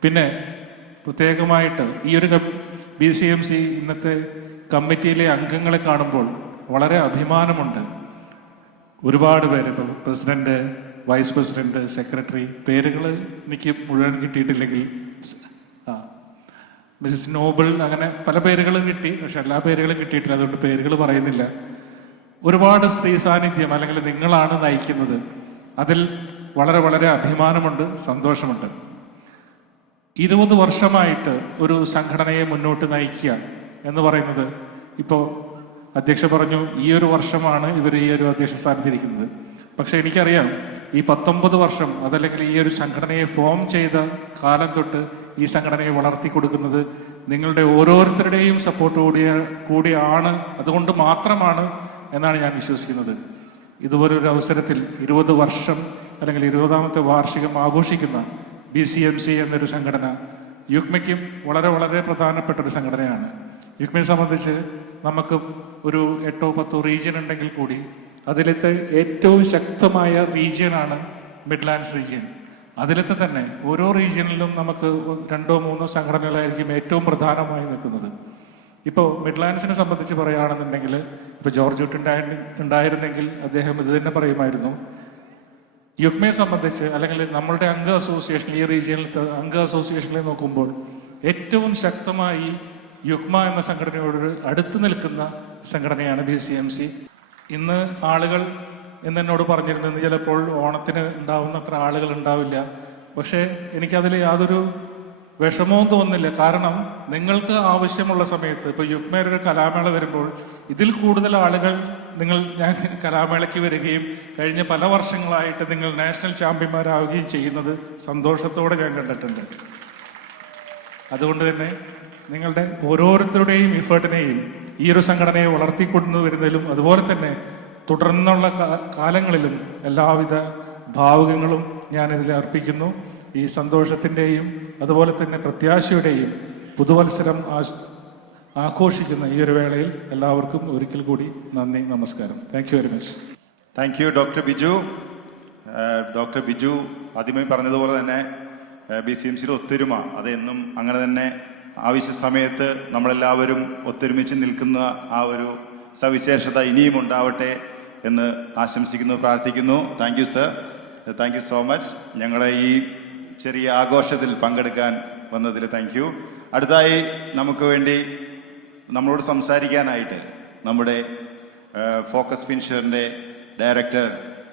പിന്നെ പ്രത്യേകമായിട്ട് ഈ ഒരു BCMC ഇന്നത്തെ കമ്മിറ്റിയിലെ അംഗങ്ങളെ കാണുമ്പോൾ വളരെ അഭിമാനമുണ്ട്. ഒരുപാട് പേര്, ഇപ്പോൾ പ്രസിഡന്റ്, വൈസ് പ്രസിഡന്റ്, സെക്രട്ടറി, പേരുകൾ എനിക്ക് മുഴുവൻ കിട്ടിയിട്ടില്ലെങ്കിൽ മിസസ് നോബിൾ, അങ്ങനെ പല പേരുകൾ കിട്ടി, പക്ഷെ എല്ലാ പേരുകളും കിട്ടിയിട്ടില്ല, അതുകൊണ്ട് പേരുകൾ പറയുന്നില്ല. ഒരുപാട് സ്ത്രീ സാന്നിധ്യം അല്ലെങ്കിൽ നിങ്ങളാണ് നയിക്കുന്നത്. അതിൽ വളരെ വളരെ അഭിമാനമുണ്ട്, സന്തോഷമുണ്ട്. 20 വർഷമായിട്ട് ഒരു സംഘടനയെ മുന്നോട്ട് നയിക്കുക എന്ന് പറയുന്നത്, ഇപ്പോൾ അധ്യക്ഷ പറഞ്ഞു ഈ ഒരു വർഷമാണ് ഇവർ ഈ ഒരു അധ്യക്ഷ സ്ഥാനത്തിരിക്കുന്നത്. പക്ഷെ എനിക്കറിയാം ഈ 19 വർഷം അതല്ലെങ്കിൽ ഈ ഒരു സംഘടനയെ ഫോം ചെയ്ത കാലം തൊട്ട് ഈ സംഘടനയെ വളർത്തി കൊടുക്കുന്നത് നിങ്ങളുടെ ഓരോരുത്തരുടെയും സപ്പോർട്ട് കൂടിയാണ്, അതുകൊണ്ട് മാത്രമാണ് എന്നാണ് ഞാൻ വിശ്വസിക്കുന്നത്. ഇതുപോലൊരു അവസരത്തിൽ 20 വർഷം അല്ലെങ്കിൽ 20ാമത്തെ വാർഷികം ആഘോഷിക്കുന്ന BCMC എന്നൊരു സംഘടന യുക്മയ്ക്കും വളരെ വളരെ പ്രധാനപ്പെട്ട ഒരു സംഘടനയാണ്. യുക്മയെ സംബന്ധിച്ച് നമുക്ക് ഒരു 8-10 റീജിയൻ ഉണ്ടെങ്കിൽ കൂടി അതിലത്തെ ഏറ്റവും ശക്തമായ റീജിയനാണ് മിഡ്ലാൻഡ്സ് റീജിയൻ. അതിലത്തെ തന്നെ ഓരോ റീജിയനിലും നമുക്ക് 2-3 സംഘടനകളായിരിക്കും ഏറ്റവും പ്രധാനമായി നിൽക്കുന്നത്. ഇപ്പോൾ മിഡ്ലാൻഡ്സിനെ സംബന്ധിച്ച് പറയുകയാണെന്നുണ്ടെങ്കിൽ, ഇപ്പോൾ ജോർജ് ഉണ്ടായിരുന്നെങ്കിൽ അദ്ദേഹം ഇത് തന്നെ പറയുമായിരുന്നു. യുക്മയെ സംബന്ധിച്ച് അല്ലെങ്കിൽ നമ്മളുടെ അംഗ അസോസിയേഷൻ, ഈ റീജിയനിലത്തെ അംഗ അസോസിയേഷനിൽ നോക്കുമ്പോൾ ഏറ്റവും ശക്തമായി യുക്മ എന്ന സംഘടനയോട് അടുത്ത് നിൽക്കുന്ന സംഘടനയാണ് BCMC. ഇന്ന് ആളുകൾ എന്നോട് പറഞ്ഞിരുന്നത് ചിലപ്പോൾ ഓണത്തിന് ഉണ്ടാവുന്ന അത്ര ആളുകൾ ഉണ്ടാവില്ല, പക്ഷേ എനിക്കതിൽ യാതൊരു വിഷമവും തോന്നുന്നില്ല. കാരണം നിങ്ങൾക്ക് ആവശ്യമുള്ള സമയത്ത് ഇപ്പോൾ യുക്മയുടെ ഒരു കലാമേള വരുമ്പോൾ ഇതിൽ കൂടുതൽ ആളുകൾ ഞാൻ കലാമേളയ്ക്ക് വരികയും കഴിഞ്ഞ പല വർഷങ്ങളായിട്ട് നിങ്ങൾ നാഷണൽ ചാമ്പ്യന്മാരാവുകയും ചെയ്യുന്നത് സന്തോഷത്തോടെ ഞാൻ കണ്ടിട്ടുണ്ട്. അതുകൊണ്ട് തന്നെ നിങ്ങളുടെ ഓരോരുത്തരുടെയും ഇഫേർട്ടിനെയും ഈ ഒരു സംഘടനയെ വളർത്തിക്കൊണ്ടു വരുന്നതിലും അതുപോലെ തന്നെ തുടർന്നുള്ള കാലങ്ങളിലും എല്ലാവിധ ഭാവുകങ്ങളും ഞാനിതിൽ അർപ്പിക്കുന്നു. ഈ സന്തോഷത്തിൻ്റെയും അതുപോലെ തന്നെ പ്രത്യാശയുടെയും പുതുവത്സരം ആഘോഷിക്കുന്ന ഈ ഒരു വേളയിൽ എല്ലാവർക്കും ഒരിക്കൽ കൂടി നന്ദി, നമസ്കാരം. Thank you very much. Thank you doctor Biju. Doctor Biju ആദ്യമായി പറഞ്ഞതുപോലെ തന്നെ BCMCയുടെ ഒത്തൊരുമ അത് എന്നും അങ്ങനെ തന്നെ ആവശ്യ സമയത്ത് നമ്മളെല്ലാവരും ഒത്തൊരുമിച്ച് നിൽക്കുന്ന ആ ഒരു സവിശേഷത ഇനിയും ഉണ്ടാവട്ടെ എന്ന് ആശംസിക്കുന്നു, പ്രാർത്ഥിക്കുന്നു. Thank you sir, thank you so much. ഞങ്ങളെ ഈ ചെറിയ ആഘോഷത്തിൽ പങ്കെടുക്കാൻ വന്നതിൽ താങ്ക് യു. അടുത്തായി നമുക്ക് വേണ്ടി നമ്മളോട് സംസാരിക്കാനായിട്ട് നമ്മുടെ ഫോക്കസ് ഫിൻഷറിൻ്റെ ഡയറക്ടർ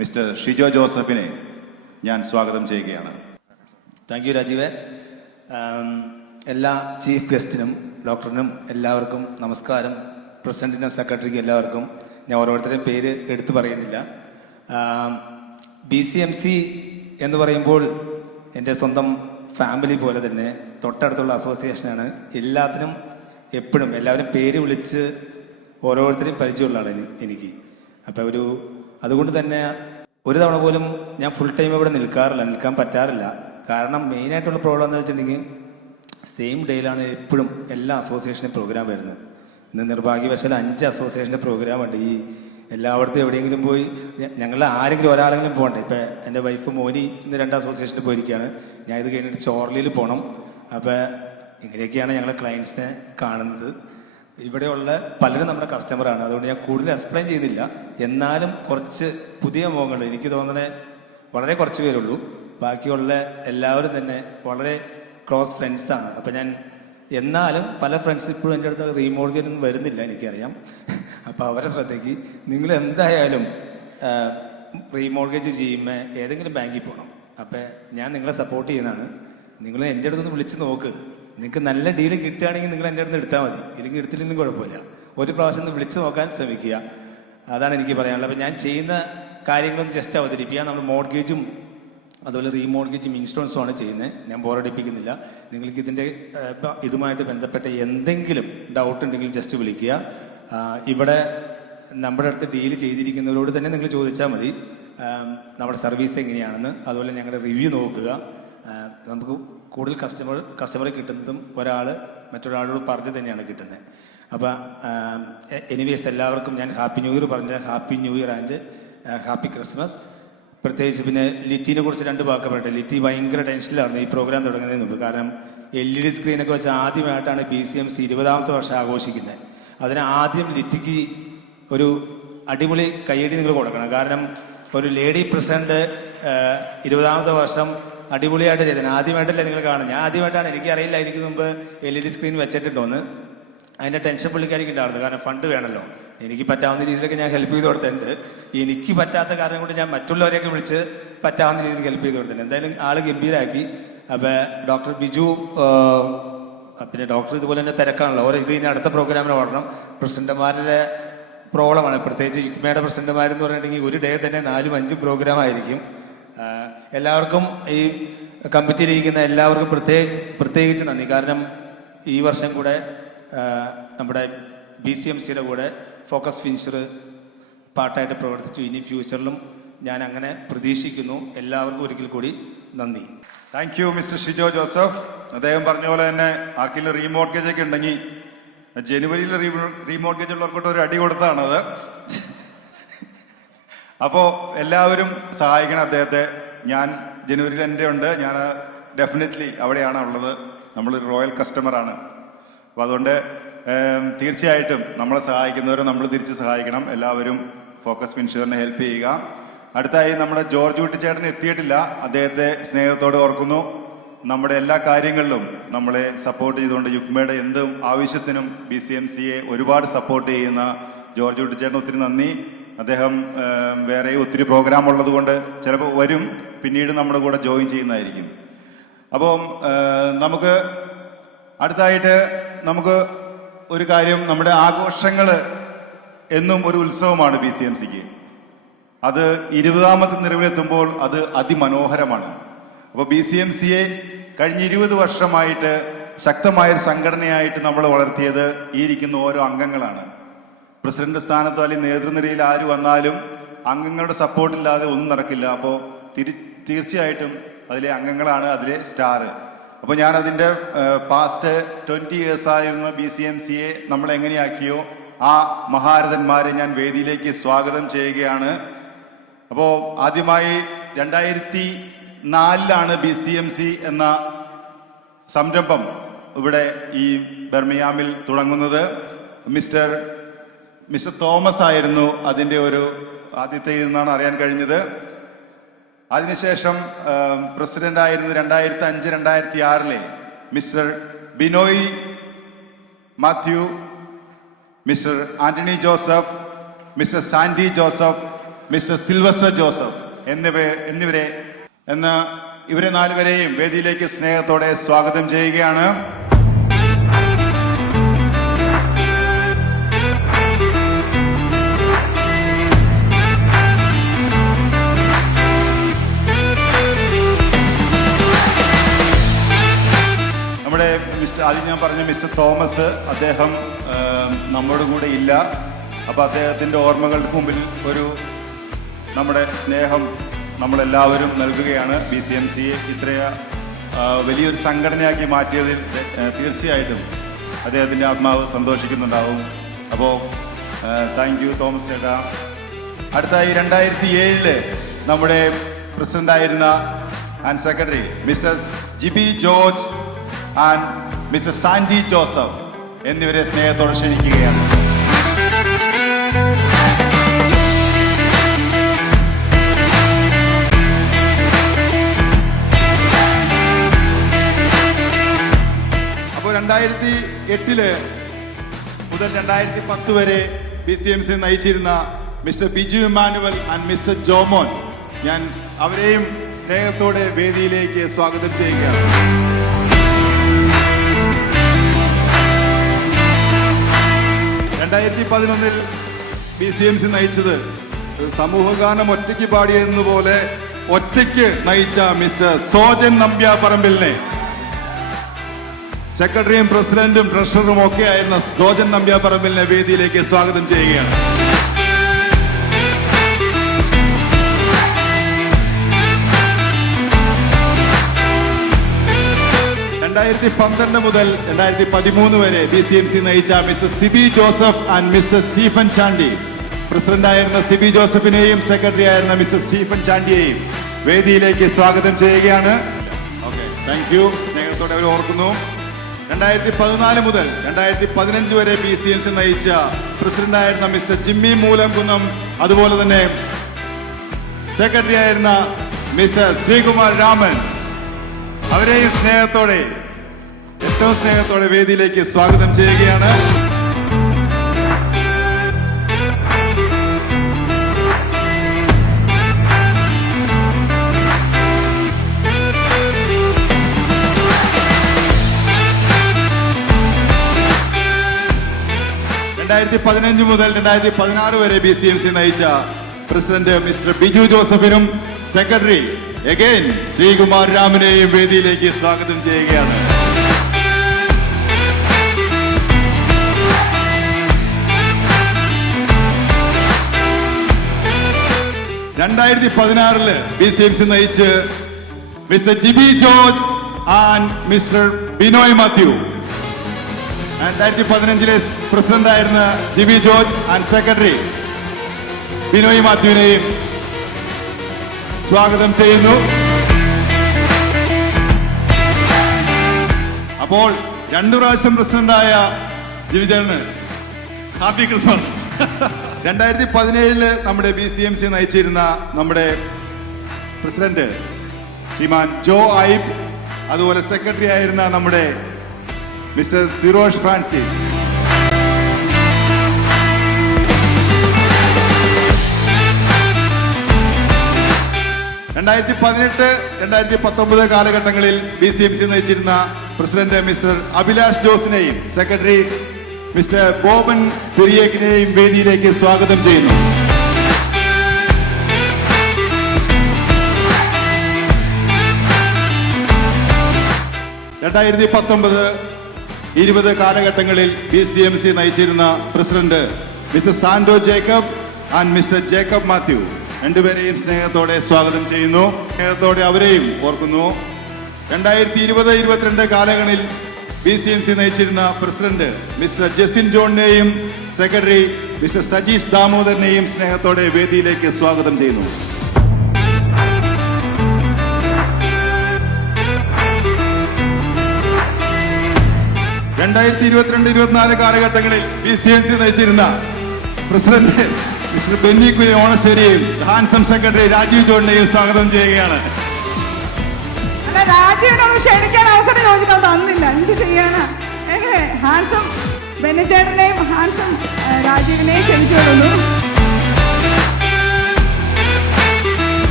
മിസ്റ്റർ ഷിജോ ജോസഫിനെ ഞാൻ സ്വാഗതം ചെയ്യുകയാണ്. Thank you Rajeev. എല്ലാ ചീഫ് ഗസ്റ്റിനും ഡോക്ടറിനും എല്ലാവർക്കും നമസ്കാരം. പ്രസിഡന്റിനും സെക്രട്ടറിക്കും എല്ലാവർക്കും. ഞാൻ ഓരോരുത്തരുടെയും പേര് എടുത്തു പറയുന്നില്ല. BCMC എന്ന് പറയുമ്പോൾ എൻ്റെ സ്വന്തം ഫാമിലി പോലെ തന്നെ തൊട്ടടുത്തുള്ള അസോസിയേഷനാണ്. എല്ലാത്തിനും എപ്പോഴും എല്ലാവരും പേര് വിളിച്ച് ഓരോരുത്തരെയും പരിചയമുള്ളതാണ് എനിക്ക്. അപ്പോൾ അതുകൊണ്ട് തന്നെ ഒരു തവണ പോലും ഞാൻ ഫുൾ ടൈം ഇവിടെ നിൽക്കാൻ പറ്റാറില്ല. കാരണം മെയിനായിട്ടുള്ള പ്രോബ്ലം എന്ന് വെച്ചിട്ടുണ്ടെങ്കിൽ സെയിം ഡേയിലാണ് എപ്പോഴും എല്ലാ അസോസിയേഷനും പ്രോഗ്രാം വരുന്നത്. ഇന്ന് നിർഭാഗ്യവശാൽ 5 അസോസിയേഷൻ്റെ പ്രോഗ്രാമുണ്ട്. ഈ എല്ലായിടത്തും എവിടെയെങ്കിലും പോയി ഞങ്ങളുടെ ആരെങ്കിലും ഒരാളെങ്കിലും പോകണ്ടേ. ഇപ്പം എൻ്റെ വൈഫ് മോനി ഇന്ന് 2 അസോസിയേഷനിൽ പോയിരിക്കുകയാണ്. ഞാൻ ഇത് കഴിഞ്ഞിട്ട് ചോർലിയിൽ പോകണം. അപ്പോൾ ഇങ്ങനെയൊക്കെയാണ് ഞങ്ങളെ ക്ലയൻസിനെ കാണുന്നത്. ഇവിടെയുള്ള പലരും നമ്മുടെ കസ്റ്റമറാണ്. അതുകൊണ്ട് ഞാൻ കൂടുതൽ എക്സ്പ്ലെയിൻ ചെയ്യുന്നില്ല. എന്നാലും കുറച്ച് പുതിയ മുഖങ്ങൾ എനിക്ക് തോന്നുന്നത് വളരെ കുറച്ച് പേരുള്ളൂ. ബാക്കിയുള്ള എല്ലാവരും തന്നെ വളരെ ക്ലോസ് ഫ്രണ്ട്സാണ്. അപ്പം ഞാൻ എന്നാലും പല ഫ്രണ്ട്സ് ഇപ്പോഴും എൻ്റെ അടുത്ത് റീമോർഗേജൊന്നും വരുന്നില്ല, എനിക്കറിയാം. അപ്പോൾ അവരെ ശ്രദ്ധയ്ക്ക് നിങ്ങൾ എന്തായാലും റീമോർഗേജ് ചെയ്യുമ്പോൾ ഏതെങ്കിലും ബാങ്കിൽ പോകണം. അപ്പം ഞാൻ നിങ്ങളെ സപ്പോർട്ട് ചെയ്യുന്നതാണ്. നിങ്ങൾ എൻ്റെ അടുത്തൊന്ന് വിളിച്ച് നോക്ക്. നിങ്ങൾക്ക് നല്ല ഡീല് കിട്ടുകയാണെങ്കിൽ നിങ്ങൾ എൻ്റെ അടുത്ത് എടുത്താൽ മതി. ഇല്ലെങ്കിൽ എടുത്തില്ലെങ്കിലും കുഴപ്പമില്ല. ഒരു പ്രാവശ്യം ഒന്ന് വിളിച്ച് നോക്കാൻ ശ്രമിക്കുക. അതാണ് എനിക്ക് പറയാനുള്ളത്. അപ്പം ഞാൻ ചെയ്യുന്ന കാര്യങ്ങളൊന്ന് ജസ്റ്റ് അവതരിപ്പിക്കുക. നമ്മൾ മോർഗേജും അതുപോലെ റീമോർഗേജും ഇൻഷുറൻസും ആണ് ചെയ്യുന്നത്. ഞാൻ ബോറടിപ്പിക്കുന്നില്ല. നിങ്ങൾക്ക് ഇതുമായിട്ട് ബന്ധപ്പെട്ട എന്തെങ്കിലും ഡൗട്ട് ഉണ്ടെങ്കിൽ ജസ്റ്റ് വിളിക്കുക. ഇവിടെ നമ്മുടെ അടുത്ത് ഡീൽ ചെയ്തിരിക്കുന്നവരോട് തന്നെ നിങ്ങൾ ചോദിച്ചാൽ മതി നമ്മുടെ സർവീസ് എങ്ങനെയാണെന്ന്. അതുപോലെ ഞങ്ങളുടെ റിവ്യൂ നോക്കുക. നമുക്ക് കൂടുതൽ കസ്റ്റമർ കിട്ടുന്നതും മറ്റൊരാളോട് പറഞ്ഞ് തന്നെയാണ് കിട്ടുന്നത്. അപ്പോൾ എനിവേസ് എല്ലാവർക്കും ഞാൻ ഹാപ്പി ന്യൂ ഇയർ പറഞ്ഞ happy new year and happy Christmas. പ്രത്യേകിച്ച് പിന്നെ ലിറ്റിനെ കുറിച്ച് 2 വാക്ക് പറയട്ടെ. ലിറ്റി ഭയങ്കര ടെൻഷനിലായിരുന്നു ഈ പ്രോഗ്രാം തുടങ്ങുന്നതിന് മുമ്പ്. കാരണം LED സ്ക്രീനൊക്കെ വെച്ച് ആദ്യമായിട്ടാണ് BCMC 20ാമത്തെ വർഷം ആഘോഷിക്കുന്നത്. അതിന് ആദ്യം ലിറ്റിക്ക് ഒരു അടിപൊളി കയ്യടി നിങ്ങൾ കൊടുക്കണം. കാരണം ഒരു ലേഡി പ്രസിഡന്റ് 20ാമത്തെ വർഷം അടിപൊളിയായിട്ട് ചെയ്തത് ആദ്യമായിട്ടല്ലേ നിങ്ങൾ കാണും. ഞാൻ ആദ്യമായിട്ടാണ്, എനിക്കറിയില്ല ഇതിന് മുമ്പ് LED സ്ക്രീൻ വെച്ചിട്ടുണ്ടോന്ന്. അതിൻ്റെ ടെൻഷൻ പുള്ളിക്കാരിക്ക് ഉണ്ടാവുന്നത്. കാരണം ഫണ്ട് വേണമല്ലോ. എനിക്ക് പറ്റാവുന്ന രീതിയിലൊക്കെ ഞാൻ ഹെൽപ്പ് ചെയ്ത് കൊടുത്തിട്ടുണ്ട്. എനിക്ക് പറ്റാത്ത കാരണം കൊണ്ട് ഞാൻ മറ്റുള്ളവരെയൊക്കെ വിളിച്ച് പറ്റാവുന്ന രീതിയിൽ ഹെൽപ്പ് ചെയ്ത് കൊടുത്തിട്ടുണ്ട്. എന്തായാലും ആള് ഗംഭീരാക്കി. അപ്പോൾ ഡോക്ടർ ബിജു, പിന്നെ ഡോക്ടർ ഇതുപോലെ തന്നെ തിരക്കാണല്ലോ. ഇതിന് അടുത്ത പ്രോഗ്രാമിന് ഓടണം. പ്രസിഡന്റുമാരുടെ പ്രോബ്ലമാണ്. പ്രത്യേകിച്ച് യുക്മയുടെ പ്രസിഡന്റുമാരെന്ന് പറഞ്ഞിട്ടുണ്ടെങ്കിൽ ഒരു ഡേ തന്നെ 4-5 പ്രോഗ്രാം ആയിരിക്കും. എല്ലാവർക്കും ഈ കമ്മിറ്റിയിലിരിക്കുന്ന എല്ലാവർക്കും പ്രത്യേകിച്ച് നന്ദി. കാരണം ഈ വർഷം കൂടെ നമ്മുടെ BCMCയുടെ കൂടെ ഫോക്കസ് ഫിൻഷർ പാർട്ടായിട്ട് പ്രവർത്തിച്ചു. ഇനി ഫ്യൂച്ചറിലും ഞാൻ അങ്ങനെ പ്രതീക്ഷിക്കുന്നു. എല്ലാവർക്കും ഒരിക്കൽ കൂടി നന്ദി. Thank you mister Shijo Joseph. അദ്ദേഹം പറഞ്ഞ പോലെ തന്നെ ആർക്കെങ്കിലും റീമോർഗേജ് ഒക്കെ ഉണ്ടെങ്കിൽ ജനുവരിയിൽ റീമോർഗേജ് ഉള്ളവർക്കൊട്ട് ഒരു അടി കൊടുത്തതാണത്. അപ്പോൾ എല്ലാവരും സഹായിക്കണം അദ്ദേഹത്തെ. ഞാൻ ജനുവരിയിൽ എൻ്റെ ഉണ്ട്. ഞാൻ ഡെഫിനറ്റ്ലി അവിടെയാണ് ഉള്ളത്. നമ്മളൊരു റോയൽ കസ്റ്റമറാണ്. അപ്പോൾ അതുകൊണ്ട് തീർച്ചയായിട്ടും നമ്മളെ സഹായിക്കുന്നവരെ നമ്മൾ തിരിച്ച് സഹായിക്കണം. എല്ലാവരും ഫോക്കസ് ഫിൻഷറിനെ ഹെൽപ്പ് ചെയ്യുക. അടുത്തായി നമ്മുടെ ജോർജ് കുട്ടിച്ചേട്ടൻ എത്തിയിട്ടില്ല. അദ്ദേഹത്തെ സ്നേഹത്തോടെ ഓർക്കുന്നു. നമ്മുടെ എല്ലാ കാര്യങ്ങളിലും നമ്മളെ സപ്പോർട്ട് ചെയ്തുകൊണ്ട് യുക്മയുടെ എന്തും ആവശ്യത്തിനും BCMCയെ ഒരുപാട് സപ്പോർട്ട് ചെയ്യുന്ന ജോർജ് കുട്ടിച്ചേട്ടൻ ഒത്തിരി നന്ദി. അദ്ദേഹം വേറെ ഒത്തിരി പ്രോഗ്രാം ഉള്ളത് കൊണ്ട് ചിലപ്പോൾ വരും, പിന്നീട് നമ്മുടെ കൂടെ ജോയിൻ ചെയ്യുന്നതായിരിക്കും. അപ്പം നമുക്ക് അടുത്തായിട്ട് നമുക്ക് ഒരു കാര്യം, നമ്മുടെ ആഘോഷങ്ങൾ എന്നും ഒരു ഉത്സവമാണ് BCMCക്ക്. അത് 20ാമത്തെ നിറവിലെത്തുമ്പോൾ അത് അതിമനോഹരമാണ്. അപ്പോൾ BCMCയെ കഴിഞ്ഞ 20 വർഷമായിട്ട് ശക്തമായൊരു സംഘടനയായിട്ട് നമ്മൾ വളർത്തിയത് ഈ ഇരിക്കുന്ന ഓരോ അംഗങ്ങളാണ്. പ്രസിഡന്റ് സ്ഥാനത്തോ അല്ലെങ്കിൽ നേതൃനിരയിൽ ആര് വന്നാലും അംഗങ്ങളുടെ സപ്പോർട്ടില്ലാതെ ഒന്നും നടക്കില്ല. അപ്പോൾ തീർച്ചയായിട്ടും അതിലെ അംഗങ്ങളാണ് അതിലെ സ്റ്റാർ. അപ്പോൾ ഞാൻ അതിൻ്റെ പാസ്റ്റ് 20 years ആയിരുന്ന BCMCയെ നമ്മൾ എങ്ങനെയാക്കിയോ ആ മഹാരഥന്മാരെ ഞാൻ വേദിയിലേക്ക് സ്വാഗതം ചെയ്യുകയാണ്. അപ്പോൾ ആദ്യമായി 2004 BCMC എന്ന സംരംഭം ഇവിടെ ഈ ബർമിയാമിൽ തുടങ്ങുന്നത്. മിസ്റ്റർ തോമസ് ആയിരുന്നു അതിൻ്റെ ഒരു ആദ്യത്തെ എന്നാണ് അറിയാൻ കഴിഞ്ഞത്. അതിനുശേഷം പ്രസിഡന്റ് ആയിരുന്നത് 2005, 2006 mister Binoy Mathew, mister Antony Joseph, mister Sandy Joseph, mister Sylvester Joseph ഇവരെ 4 പേരെയും വേദിയിലേക്ക് സ്നേഹത്തോടെ സ്വാഗതം ചെയ്യുകയാണ്. നമ്മുടെ ആദ്യം ഞാൻ പറഞ്ഞ മിസ്റ്റർ തോമസ്, അദ്ദേഹം നമ്മുടെ കൂടെ ഇല്ല. അപ്പോൾ അദ്ദേഹത്തിൻ്റെ ഓർമ്മകൾക്ക് മുമ്പിൽ നമ്മുടെ സ്നേഹം നമ്മളെല്ലാവരും നൽകുകയാണ്. BCMCയെ വലിയൊരു സംഘടനയാക്കി മാറ്റിയതിൽ തീർച്ചയായിട്ടും അദ്ദേഹത്തിൻ്റെ ആത്മാവ് സന്തോഷിക്കുന്നുണ്ടാവും. അപ്പോൾ താങ്ക് യു തോമസ് ചേട്ടാ. അടുത്തായി 2007 നമ്മുടെ പ്രസിഡൻ്റായിരുന്ന and secretary mister Jibi George and mister Sandy Joseph എന്നിവരെ സ്നേഹത്തോടെ ക്ഷണിക്കുകയാണ്. അപ്പോൾ 2008 മുതൽ 2010 വരെ BCMC നയിച്ചിരുന്ന mister Biju Emmanuel and mister Jomon, ഞാൻ അവരെയും സ്നേഹത്തോടെ വേദിയിലേക്ക് സ്വാഗതം ചെയ്യുകയാണ്. ിൽ BCMC നയിച്ചത് സമൂഹഗാനം ഒറ്റയ്ക്ക് പാടിയെന്നപോലെ ഒറ്റയ്ക്ക് നയിച്ച മിസ്റ്റർ സോജൻ നമ്പ്യാപറമ്പിലിനെ, സെക്രട്ടറിയും പ്രസിഡന്റും ട്രഷററും ഒക്കെ ആയിരുന്ന സോജൻ നമ്പ്യാപറമ്പിലിനെ വേദിയിലേക്ക് സ്വാഗതം ചെയ്യുകയാണ്. 2012 മുതൽ 2013 വരെ BCMC നയിച്ച mister Sibi Joseph and mister Stephen Chandy, പ്രസിഡന്റായിരുന്ന സിബി ജോസഫിനെയും സെക്രട്ടറി ആയിരുന്ന മിസ്റ്റർ സ്റ്റീഫൻ ചാണ്ടിയെയും വേദിയിലേക്ക് സ്വാഗതം ചെയ്യുകയാണ്. Okay, thank you. സ്നേഹത്തോടെ അവർ ഓർക്കുന്നു. 2014 മുതൽ 2015 വരെ BCMC നയിച്ച പ്രസിഡന്റായിരുന്ന മിസ്റ്റർ ജിമ്മി മൂലംകുന്നം, അതുപോലെ തന്നെ സെക്രട്ടറി ആയിരുന്ന മിസ്റ്റർ ശ്രീകുമാർ രാമൻ, അവരെയും ഏറ്റവും സ്നേഹത്തോടെ വേദിയിലേക്ക് സ്വാഗതം ചെയ്യുകയാണ്. മുതൽ 2016 വരെ BCMC നയിച്ച പ്രസിഡന്റ് മിസ്റ്റർ ബിജു ജോസഫിനും സെക്രട്ടറി അഗൈൻ ശ്രീകുമാർ രാമനെയും വേദിയിലേക്ക് സ്വാഗതം ചെയ്യുകയാണ്. 2016 BCMC നയിച്ച് mister Jibi George and mister Binoy Mathew, 2015 president ആയിരുന്ന Jibi George and secretary Binoy മാത്യുവിനെയും സ്വാഗതം ചെയ്യുന്നു. അപ്പോൾ 2 പ്രാവശ്യം പ്രസിഡന്റായ ജിബിചേട്ടന് ഹാപ്പി ക്രിസ്മസ്. 2017 നമ്മുടെ BCMC നയിച്ചിരുന്ന നമ്മുടെ പ്രസിഡന്റ് ശ്രീമാൻ ജോ ഐബ്, അതുപോലെ സെക്രട്ടറി ആയിരുന്ന നമ്മുടെ മിസ്റ്റർ സിറോഷ് ഫ്രാൻസിസ്, 2018-2019 കാലഘട്ടങ്ങളിൽ BCMC നയിച്ചിരുന്ന പ്രസിഡന്റ് മിസ്റ്റർ അഭിലാഷ് ജോസിനെയും സെക്രട്ടറി മിസ്റ്റർ ബോബൻ സിറിയക്കിനെയും വേദിയിലേക്ക് സ്വാഗതം ചെയ്യുന്നു. 2019-20 കാലഘട്ടങ്ങളിൽ BCMC നയിച്ചിരുന്ന president mister Sando Jacob and mister Jacob Mathew, രണ്ടുപേരെയും സ്നേഹത്തോടെ സ്വാഗതം ചെയ്യുന്നു. സ്നേഹത്തോടെ അവരെയും ഓർക്കുന്നു. 2020-22 കാലങ്ങളിൽ BCMC നയിച്ചിരുന്ന പ്രസിഡന്റ് മിസ്റ്റർ ജെസിൻ ജോണിനെയും സെക്രട്ടറി മിസ്റ്റർ സജീഷ് ദാമോദരനെയും സ്നേഹത്തോടെ വേദിയിലേക്ക് സ്വാഗതം ചെയ്യുന്നു. 2022-24 കാലഘട്ടങ്ങളിൽ BCMC നയിച്ചിരുന്ന പ്രസിഡന്റ് മിസ്റ്റർ ബെന്നി കുര്യൻ ഓണശ്ശേരിയും ഹാൻസം സെക്രട്ടറി രാജീവ് ജോണിനെയും സ്വാഗതം ചെയ്യുകയാണ്. അല്ല, രാജീവിനൊന്നും ക്ഷണിക്കാൻ അവസരം ചോദിച്ചിട്ട് തന്നില്ല. എന്ത് ചെയ്യാനാ? ഹാൻസം ബെന്നിച്ചേട്ടനെയും ഹാൻസം രാജീവിനെയും ക്ഷണിച്ചു കൊള്ളുന്നു.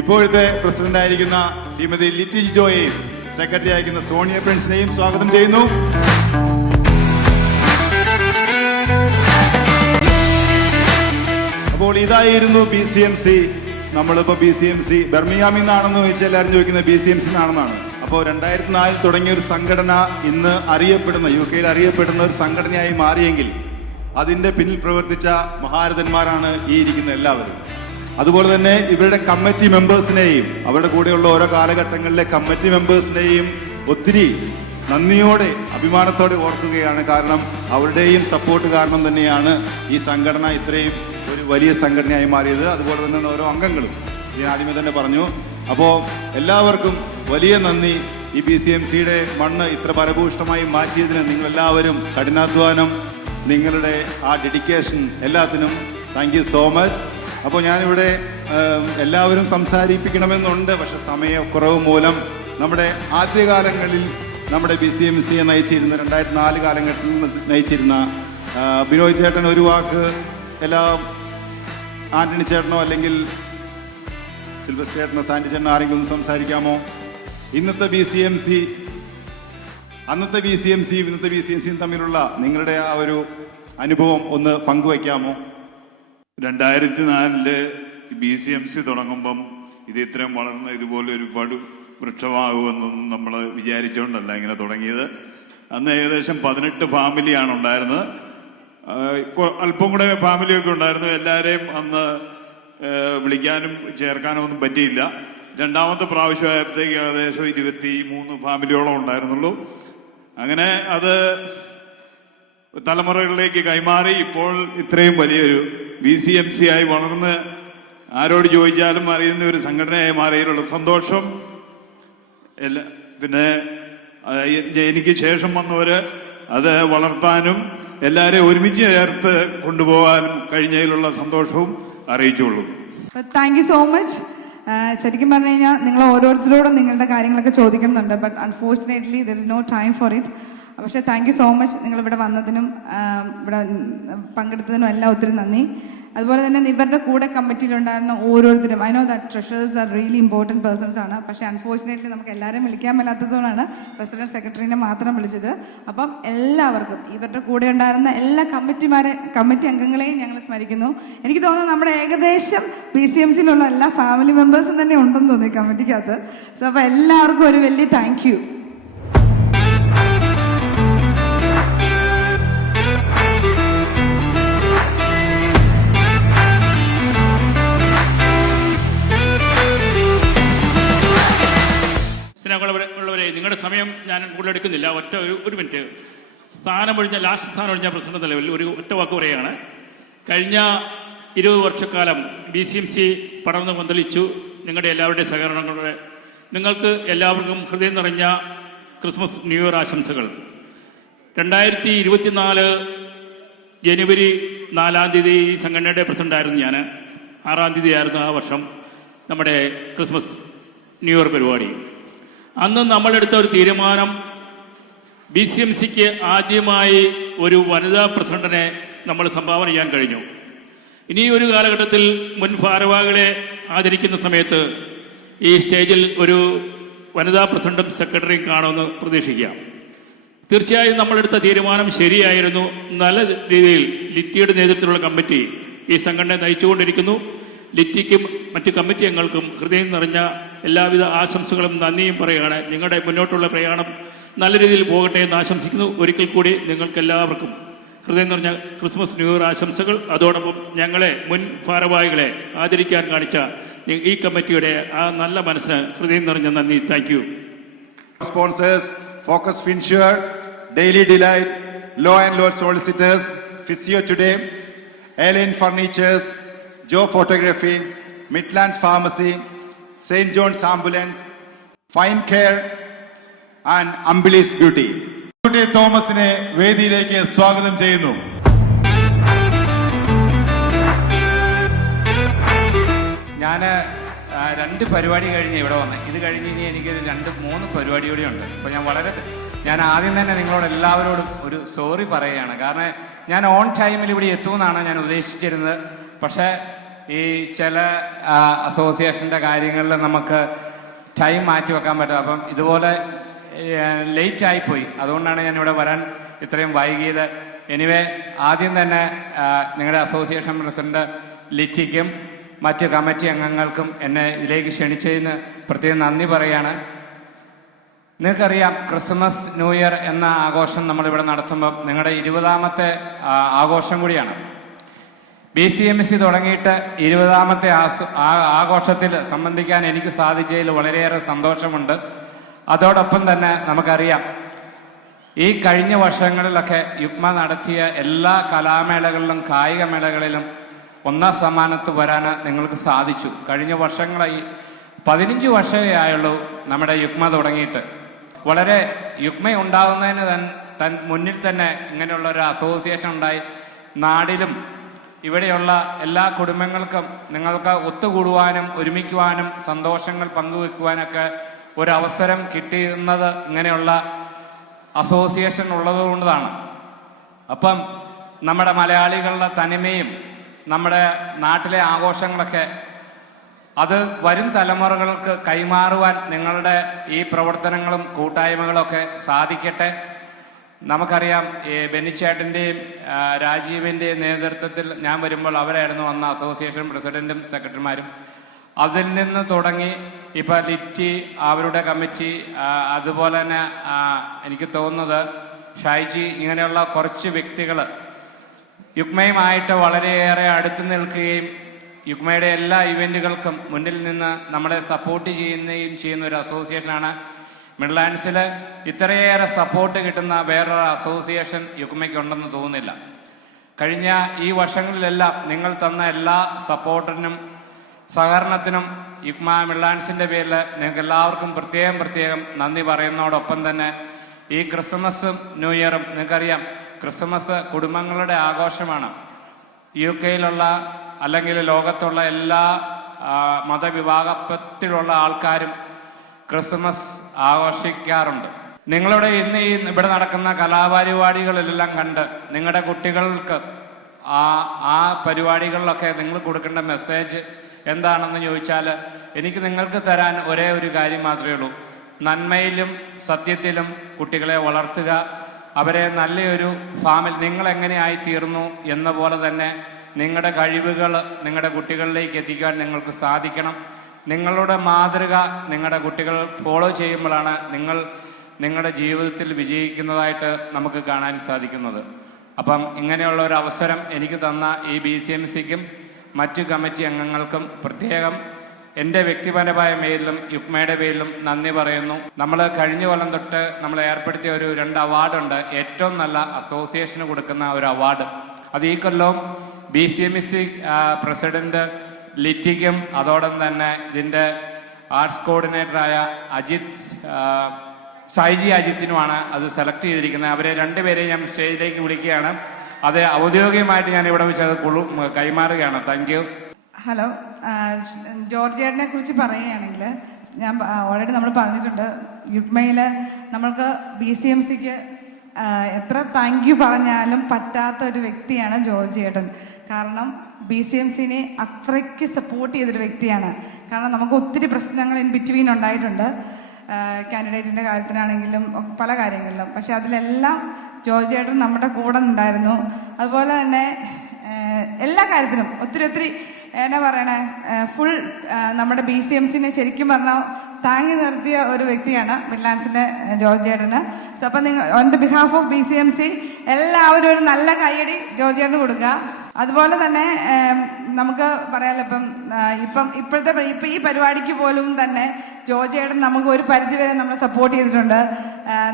ഇപ്പോഴത്തെ പ്രസിഡന്റ് ആയിരിക്കുന്ന ശ്രീമതി ലിറ്റി ജോയെയും സെക്രട്ടറി ആയിരിക്കുന്ന സോണിയ പ്രിൻസിനെയും സ്വാഗതം ചെയ്യുന്നു. അപ്പോൾ ഇതായിരുന്നു BCMC. നമ്മളിപ്പോൾ BCMC ബർമിയാമിൽ നിന്നാണെന്ന് ചോദിച്ചാൽ എല്ലാവരും ചോദിക്കുന്നത് BCMC എന്നാണെന്നാണ്. അപ്പോൾ 2004 തുടങ്ങിയ ഒരു സംഘടന ഇന്ന് അറിയപ്പെടുന്ന UK അറിയപ്പെടുന്ന ഒരു സംഘടനയായി മാറിയെങ്കിൽ അതിൻ്റെ പിന്നിൽ പ്രവർത്തിച്ച മഹാരഥന്മാരാണ് ഈ ഇരിക്കുന്ന എല്ലാവരും. അതുപോലെ തന്നെ ഇവരുടെ കമ്മിറ്റി മെമ്പേഴ്സിനെയും അവരുടെ കൂടെയുള്ള ഓരോ കാലഘട്ടങ്ങളിലെ കമ്മിറ്റി മെമ്പേഴ്സിനെയും ഒത്തിരി നന്ദിയോടെ അഭിമാനത്തോടെ ഓർക്കുകയാണ്. കാരണം അവരുടെയും സപ്പോർട്ട് കാരണം തന്നെയാണ് ഈ സംഘടന ഇത്രയും ഒരു വലിയ സംഘടനയായി മാറിയത്. അതുപോലെ തന്നെ ഓരോ അംഗങ്ങളും ഞാൻ ആദ്യമേ തന്നെ പറഞ്ഞു. അപ്പോൾ എല്ലാവർക്കും വലിയ നന്ദി. ഈ BCMCയുടെ മണ്ണ് ഇത്ര ഫലഭൂഷ്ടമായി മാറ്റിയതിന് നിങ്ങളെല്ലാവരും കഠിനാധ്വാനം, നിങ്ങളുടെ ആ ഡെഡിക്കേഷൻ എല്ലാത്തിനും താങ്ക് യു സോ മച്ച്. അപ്പോൾ ഞാനിവിടെ എല്ലാവരും സംസാരിപ്പിക്കണമെന്നുണ്ട്, പക്ഷെ സമയക്കുറവ് മൂലം നമ്മുടെ ആദ്യകാലങ്ങളിൽ നമ്മുടെ BCMCയെ നയിച്ചിരുന്ന 2004 കാലഘട്ടത്തിൽ നയിച്ചിരുന്ന ബിനോയ് ചേട്ടൻ ഒരു വാക്ക്, എല്ലാ ആന്റണി ചേട്ടനോ അല്ലെങ്കിൽ സിൽവസ്റ്റർ ചേട്ടനോ സാൻഡി ചേട്ടനോ ആരെങ്കിലും ഒന്ന് സംസാരിക്കാമോ? ഇന്നത്തെ BCMC അന്നത്തെ BCMCയും ഇന്നത്തെ BCMCയും തമ്മിലുള്ള നിങ്ങളുടെ ആ ഒരു അനുഭവം ഒന്ന് പങ്കുവയ്ക്കാമോ? 2004 BCMC തുടങ്ങുമ്പം ഇത് ഇത്രയും വളർന്ന് ഇതുപോലെ ഒരുപാട് വൃക്ഷമാകുമെന്നൊന്നും നമ്മൾ വിചാരിച്ചുകൊണ്ടല്ല ഇങ്ങനെ തുടങ്ങിയത്. അന്ന് ഏകദേശം 18 ഫാമിലിയാണ് ഉണ്ടായിരുന്നത്. അല്പം കൂടെ ഫാമിലിയൊക്കെ ഉണ്ടായിരുന്നു. എല്ലാവരെയും അന്ന് വിളിക്കാനും ചേർക്കാനും ഒന്നും പറ്റിയില്ല. രണ്ടാമത്തെ പ്രാവശ്യമായപ്പോഴത്തേക്ക് ഏകദേശം 23 ഫാമിലിയോളം ഉണ്ടായിരുന്നുള്ളൂ. അങ്ങനെ അത് തലമുറകളിലേക്ക് കൈമാറി ഇപ്പോൾ ഇത്രയും വലിയൊരു BCMC ആയി വളർന്ന് ആരോട് ചോദിച്ചാലും അറിയുന്ന ഒരു സംഘടനയായി മാറിയതിലുള്ള സന്തോഷം പിന്നെ എനിക്ക് ശേഷം വന്നവര് അത് വളർത്താനും എല്ലാവരെയും ഒരുമിച്ച് ചേർത്ത് കൊണ്ടുപോകാനും കഴിഞ്ഞതിലുള്ള സന്തോഷവും അറിയിച്ചുള്ളൂ. Thank you so much. ശരിക്കും പറഞ്ഞു കഴിഞ്ഞാൽ നിങ്ങൾ ഓരോരുത്തരോടും നിങ്ങളുടെ കാര്യങ്ങളൊക്കെ ചോദിക്കുന്നുണ്ട്. But unfortunately there is no time for it. പക്ഷേ താങ്ക് യു സോ മച്ച്. നിങ്ങൾ ഇവിടെ വന്നതിനും ഇവിടെ പങ്കെടുത്തതിനും എല്ലാം ഒത്തിരി നന്ദി. അതുപോലെ തന്നെ ഇവരുടെ കൂടെ കമ്മിറ്റിയിലുണ്ടായിരുന്ന ഓരോരുത്തരും, I know that treasurers are really important persons ആണ്. പക്ഷേ അൺഫോർച്ചുനേറ്റ്ലി നമുക്ക് എല്ലാവരും വിളിക്കാൻ മേലാത്തതുകൊണ്ടാണ് പ്രസിഡന്റ് സെക്രട്ടറിനെ മാത്രം വിളിച്ചത്. അപ്പം എല്ലാവർക്കും ഇവരുടെ കൂടെ ഉണ്ടായിരുന്ന എല്ലാ കമ്മിറ്റി അംഗങ്ങളെയും ഞങ്ങൾ സ്മരിക്കുന്നു. എനിക്ക് തോന്നുന്നു നമ്മുടെ ഏകദേശം BCMCയിലുള്ള എല്ലാ ഫാമിലി മെമ്പേഴ്സും തന്നെ ഉണ്ടെന്ന് തോന്നി കമ്മിറ്റിക്കകത്ത്. സോ അപ്പോൾ എല്ലാവർക്കും ഒരു വലിയ താങ്ക് യു. ഉള്ളവരെ, നിങ്ങളുടെ സമയം ഞാൻ കൂടുതലെടുക്കുന്നില്ല. ഒരു മിനിറ്റ്. ലാസ്റ്റ് സ്ഥാനം ഒഴിഞ്ഞ പ്രസിഡന്റ് നിലവിൽ ഒരു ഒറ്റ വാക്ക് പറയുകയാണ്. കഴിഞ്ഞ 20 വർഷക്കാലം BCMC പടർന്നു പന്തലിച്ചു. നിങ്ങളുടെ എല്ലാവരുടെയും സഹകരണങ്ങളുടെ നിങ്ങൾക്ക് എല്ലാവർക്കും ഹൃദയം നിറഞ്ഞ ക്രിസ്മസ് ന്യൂ ഇയർ ആശംസകൾ. 2024 ജനുവരി 4-ാം തീയതി ഈ സംഘടനയുടെ പ്രസിഡന്റായിരുന്നു ഞാൻ. 6-ാം തീയതി ആയിരുന്നു ആ വർഷം നമ്മുടെ ക്രിസ്മസ് ന്യൂ ഇയർ പരിപാടി. അന്ന് നമ്മളെടുത്ത ഒരു തീരുമാനം, BCMCക്ക് ആദ്യമായി ഒരു വനിതാ പ്രസിഡന്റിനെ നമ്മൾ സംഭാവന ചെയ്യാൻ കഴിഞ്ഞു. ഇനി ഒരു കാലഘട്ടത്തിൽ മുൻ ഭാരവാഹികളെ ആദരിക്കുന്ന സമയത്ത് ഈ സ്റ്റേജിൽ ഒരു വനിതാ പ്രസിഡന്റും സെക്രട്ടറിയും കാണുമെന്ന് പ്രതീക്ഷിക്കാം. തീർച്ചയായും നമ്മളെടുത്ത തീരുമാനം ശരിയായിരുന്നു. നല്ല രീതിയിൽ ലിറ്റിയുടെ നേതൃത്വത്തിലുള്ള കമ്മിറ്റി ഈ സംഘടനയെ നയിച്ചുകൊണ്ടിരിക്കുന്നു. ലിറ്റിക്കും മറ്റ് കമ്മിറ്റി അംഗങ്ങൾക്കും ഹൃദയം നിറഞ്ഞ എല്ലാവിധ ആശംസകളും നന്ദിയും പറയുകയാണ്. നിങ്ങളുടെ മുന്നോട്ടുള്ള പ്രയാണം നല്ല രീതിയിൽ പോകട്ടെ എന്ന് ആശംസിക്കുന്നു. ഒരിക്കൽ കൂടി നിങ്ങൾക്കെല്ലാവർക്കും ഹൃദയം നിറഞ്ഞ ക്രിസ്മസ് ന്യൂ ഇയർ ആശംസകൾ. അതോടൊപ്പം ഞങ്ങളെ മുൻ ഭാരവാഹികളെ ആദരിക്കാൻ കാണിച്ച ഈ കമ്മിറ്റിയുടെ ആ നല്ല മനസ്സിന് ഹൃദയം നിറഞ്ഞ നന്ദി. Thank you. Sponsors Focus Finsure, Daily Delight, Law and Lord solicitors, Physio Today, Elaine furnitures, Jo photography, Midlands pharmacy, Saint John's ambulance, Fine Care and Ambilis beauty. തോമസിനെ വേദിയിലേക്ക് സ്വാഗതം ചെയ്യുന്നു. ഞാൻ 2 പരിപാടി കഴിഞ്ഞ് ഇവിടെ വന്ന്, ഇത് കഴിഞ്ഞ് ഇനി എനിക്ക് 2-3 പരിപാടി കൂടി ഉണ്ട്. അപ്പോൾ ഞാൻ ആദ്യം തന്നെ നിങ്ങളോട് എല്ലാവരോടും ഒരു സോറി പറയുകയാണ്. കാരണം ഞാൻ ഓൺ ടൈമിൽ ഇവിടെ എത്തുമെന്നാണ് ഞാൻ ഉദ്ദേശിച്ചിരുന്നത്. പക്ഷേ ഈ ചില അസോസിയേഷൻ്റെ കാര്യങ്ങളിൽ നമുക്ക് ടൈം മാറ്റി വെക്കാൻ പറ്റും. അപ്പം ഇതുപോലെ ലേറ്റ് ആയിപ്പോയി, അതുകൊണ്ടാണ് ഞാൻ ഇവിടെ വരാൻ ഇത്രയും വൈകിയത്. എനിവേ, ആദ്യം തന്നെ നിങ്ങളുടെ അസോസിയേഷൻ പ്രസിഡന്റ് ലിറ്റിക്കും മറ്റ് കമ്മിറ്റി അംഗങ്ങൾക്കും എന്നെ ഇതിലേക്ക് ക്ഷണിച്ചതിന് പ്രത്യേകം നന്ദി പറയുകയാണ്. നിങ്ങൾക്കറിയാം, ക്രിസ്മസ് ന്യൂ ഇയർ എന്ന ആഘോഷം നമ്മളിവിടെ നടത്തുമ്പോൾ നിങ്ങളുടെ 20ാമത്തെ ആഘോഷം കൂടിയാണ്. BCMC തുടങ്ങിയിട്ട് 20ാമത്തെ ആഘോഷത്തിൽ സംബന്ധിക്കാൻ എനിക്ക് സാധിച്ചതിൽ വളരെയേറെ സന്തോഷമുണ്ട്. അതോടൊപ്പം തന്നെ നമുക്കറിയാം, ഈ കഴിഞ്ഞ വർഷങ്ങളിലൊക്കെ യുക്മ നടത്തിയ എല്ലാ കലാമേളകളിലും കായികമേളകളിലും 1ാം സമ്മാനത്ത് വരാൻ നിങ്ങൾക്ക് സാധിച്ചു. കഴിഞ്ഞ വർഷങ്ങളായി 15 വർഷമേ ആയുള്ളൂ നമ്മുടെ യുക്മ തുടങ്ങിയിട്ട്. വളരെ യുക്മ ഉണ്ടാകുന്നതിന് മുന്നിൽ തന്നെ ഇങ്ങനെയുള്ള ഒരു അസോസിയേഷൻ ഉണ്ടായി. നാടിലും ഇവിടെയുള്ള എല്ലാ കുടുംബങ്ങൾക്കും നിങ്ങൾക്ക് ഒത്തുകൂടുവാനും ഒരുമിക്കുവാനും സന്തോഷങ്ങൾ പങ്കുവെക്കുവാനൊക്കെ ഒരവസരം കിട്ടുന്നത് ഇങ്ങനെയുള്ള അസോസിയേഷൻ ഉള്ളതുകൊണ്ടാണ്. അപ്പം നമ്മുടെ മലയാളികളുടെ തനിമയും നമ്മുടെ നാട്ടിലെ ആഘോഷങ്ങളൊക്കെ അത് വരും തലമുറകൾക്ക് കൈമാറുവാൻ നിങ്ങളുടെ ഈ പ്രവർത്തനങ്ങളും കൂട്ടായ്മകളൊക്കെ സാധിക്കട്ടെ. നമുക്കറിയാം, ഈ ബെന്നിച്ചേട്ടൻ്റെയും രാജീവിൻ്റെയും നേതൃത്വത്തിൽ ഞാൻ വരുമ്പോൾ അവരായിരുന്നു അന്ന് അസോസിയേഷൻ പ്രസിഡൻറ്റും സെക്രട്ടറിമാരും. അതിൽ നിന്ന് തുടങ്ങി ഇപ്പോൾ ലിറ്റി, അവരുടെ കമ്മിറ്റി, അതുപോലെ തന്നെ എനിക്ക് തോന്നുന്നത് ഷൈജി, ഇങ്ങനെയുള്ള കുറച്ച് വ്യക്തികൾ യുക്മയുമായിട്ട് വളരെയേറെ അടുത്ത് നിൽക്കുകയും യുക്മയുടെ എല്ലാ ഇവൻറ്റുകൾക്കും മുന്നിൽ നിന്ന് നമ്മളെ സപ്പോർട്ട് ചെയ്യുന്ന ഒരു അസോസിയേഷനാണ്. മിഡ്ലാൻഡ്സിൽ ഇത്രയേറെ സപ്പോർട്ട് കിട്ടുന്ന വേറൊരു അസോസിയേഷൻ യുക്മയ്ക്കുണ്ടെന്ന് തോന്നുന്നില്ല. കഴിഞ്ഞ ഈ വർഷങ്ങളിലെല്ലാം നിങ്ങൾ തന്ന എല്ലാ സപ്പോർട്ടിനും സഹകരണത്തിനും യുക്മ മിഡ്ലാൻഡ്സിൻ്റെ പേരിൽ നിങ്ങൾക്ക് എല്ലാവർക്കും പ്രത്യേകം നന്ദി പറയുന്നതോടൊപ്പം തന്നെ ഈ ക്രിസ്മസും ന്യൂ ഇയറും, നിങ്ങൾക്കറിയാം ക്രിസ്മസ് കുടുംബങ്ങളുടെ ആഘോഷമാണ്. UK അല്ലെങ്കിൽ ലോകത്തുള്ള എല്ലാ മതവിഭാഗത്തിലുള്ള ആൾക്കാരും ക്രിസ്മസ് ആഘോഷിക്കാറുണ്ട്. നിങ്ങളുടെ ഇന്ന് ഇവിടെ നടക്കുന്ന കലാപരിപാടികളിലെല്ലാം കണ്ട് നിങ്ങളുടെ കുട്ടികൾക്ക് ആ പരിപാടികളിലൊക്കെ നിങ്ങൾ കൊടുക്കേണ്ട മെസ്സേജ് എന്താണെന്ന് ചോദിച്ചാൽ, എനിക്ക് നിങ്ങൾക്ക് തരാൻ ഒരേ ഒരു കാര്യം മാത്രമേ ഉള്ളൂ. നന്മയിലും സത്യത്തിലും കുട്ടികളെ വളർത്തുക. അവരെ നല്ലൊരു നിങ്ങളെങ്ങനെയായി തീർന്നു എന്ന പോലെ തന്നെ നിങ്ങളുടെ കഴിവുകൾ നിങ്ങളുടെ കുട്ടികളിലേക്ക് എത്തിക്കാൻ നിങ്ങൾക്ക് സാധിക്കണം. നിങ്ങളുടെ മാതൃക നിങ്ങളുടെ കുട്ടികൾ ഫോളോ ചെയ്യുമ്പോഴാണ് നിങ്ങളുടെ ജീവിതത്തിൽ വിജയിക്കുന്നതായിട്ട് നമുക്ക് കാണാൻ സാധിക്കുന്നത്. അപ്പം ഇങ്ങനെയുള്ള ഒരു അവസരം എനിക്ക് തന്ന ഈ BCMCക്കും മറ്റു കമ്മിറ്റി അംഗങ്ങൾക്കും പ്രത്യേകം എൻ്റെ വ്യക്തിപരമായ പേരിലും യുക്മയുടെ പേരിലും നന്ദി പറയുന്നു. നമ്മൾ കഴിഞ്ഞ കൊല്ലം തൊട്ട് നമ്മൾ ഏർപ്പെടുത്തിയ 2 അവാർഡുണ്ട്. ഏറ്റവും നല്ല അസോസിയേഷന് കൊടുക്കുന്ന ഒരു അവാർഡ്. അത് ഈ കൊല്ലവും BCMC പ്രസിഡന്റ് ലിറ്റിക്കും അതോടൊപ്പം തന്നെ ഇതിൻ്റെ ആർട്സ് കോർഡിനേറ്ററായ ഷൈജി അജിത്തിനുമാണ് അത് സെലക്ട് ചെയ്തിരിക്കുന്നത്. അവരെ 2 പേരെയും ഞാൻ സ്റ്റേജിലേക്ക് വിളിക്കുകയാണ്. അത് ഔദ്യോഗികമായിട്ട് ഞാൻ ഇവിടെ വെച്ച് അത് കൈമാറുകയാണ്. Thank you. ഹലോ, ജോർജേട്ടനെ കുറിച്ച് പറയുകയാണെങ്കിൽ, ഞാൻ ഓൾറെഡി നമ്മൾ പറഞ്ഞിട്ടുണ്ട്, യുക്മയിൽ നമ്മൾക്ക് BCMCക്ക് എത്ര താങ്ക് യു പറഞ്ഞാലും പറ്റാത്ത ഒരു വ്യക്തിയാണ് ജോർജേട്ടൻ. കാരണം BCMCനെ അത്രയ്ക്ക് സപ്പോർട്ട് ചെയ്തൊരു വ്യക്തിയാണ്. കാരണം നമുക്ക് ഒത്തിരി പ്രശ്നങ്ങൾ ഇൻ ബിറ്റ്വീൻ ഉണ്ടായിട്ടുണ്ട്, കാൻഡിഡേറ്റിൻ്റെ കാര്യത്തിനാണെങ്കിലും പല കാര്യങ്ങളിലും. പക്ഷെ അതിലെല്ലാം ജോർജേട്ടൻ നമ്മുടെ കൂടെ ഉണ്ടായിരുന്നു. അതുപോലെ തന്നെ എല്ലാ കാര്യത്തിനും ഒത്തിരി എന്നാ പറയണേ, ഫുൾ നമ്മുടെ BCMCനെ ശരിക്കും പറഞ്ഞാൽ താങ്ങി നിർത്തിയ ഒരു വ്യക്തിയാണ് മിഡ്ലാൻഡ്സിലെ ജോർജേട്ടന്. സോ അപ്പം നിങ്ങൾ on the behalf of BCMC എല്ലാവരും ഒരു നല്ല കൈയടി ജോർജേട്ടന് കൊടുക്കുക. അതുപോലെ തന്നെ നമുക്ക് പറയാമല്ലോ, ഇപ്പോഴത്തെ ഈ പരിപാടിക്ക് പോലും തന്നെ ജോർജേട്ടൻ നമുക്ക് ഒരു പരിധിവരെ നമ്മളെ സപ്പോർട്ട് ചെയ്തിട്ടുണ്ട്.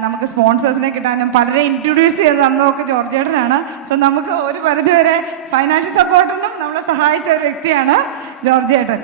നമുക്ക് സ്പോൺസേഴ്സിനെ കിട്ടാനും പലരെ ഇൻട്രൊഡ്യൂസ് ചെയ്ത് തന്നതൊക്കെ ജോർജേട്ടനാണ്. സോ നമുക്ക് ഒരു പരിധിവരെ ഫൈനാൻഷ്യൽ സപ്പോർട്ടിനും നമ്മളെ സഹായിച്ച ഒരു വ്യക്തിയാണ് ജോർജേട്ടൻ.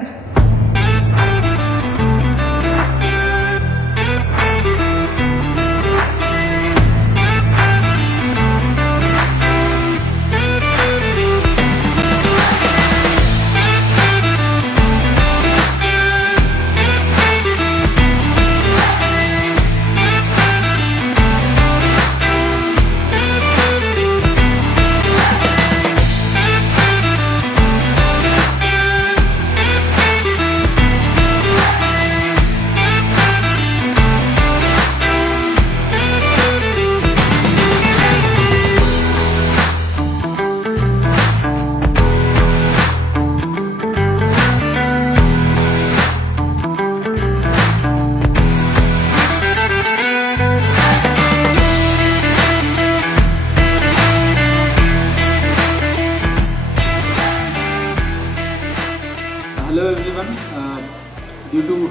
due to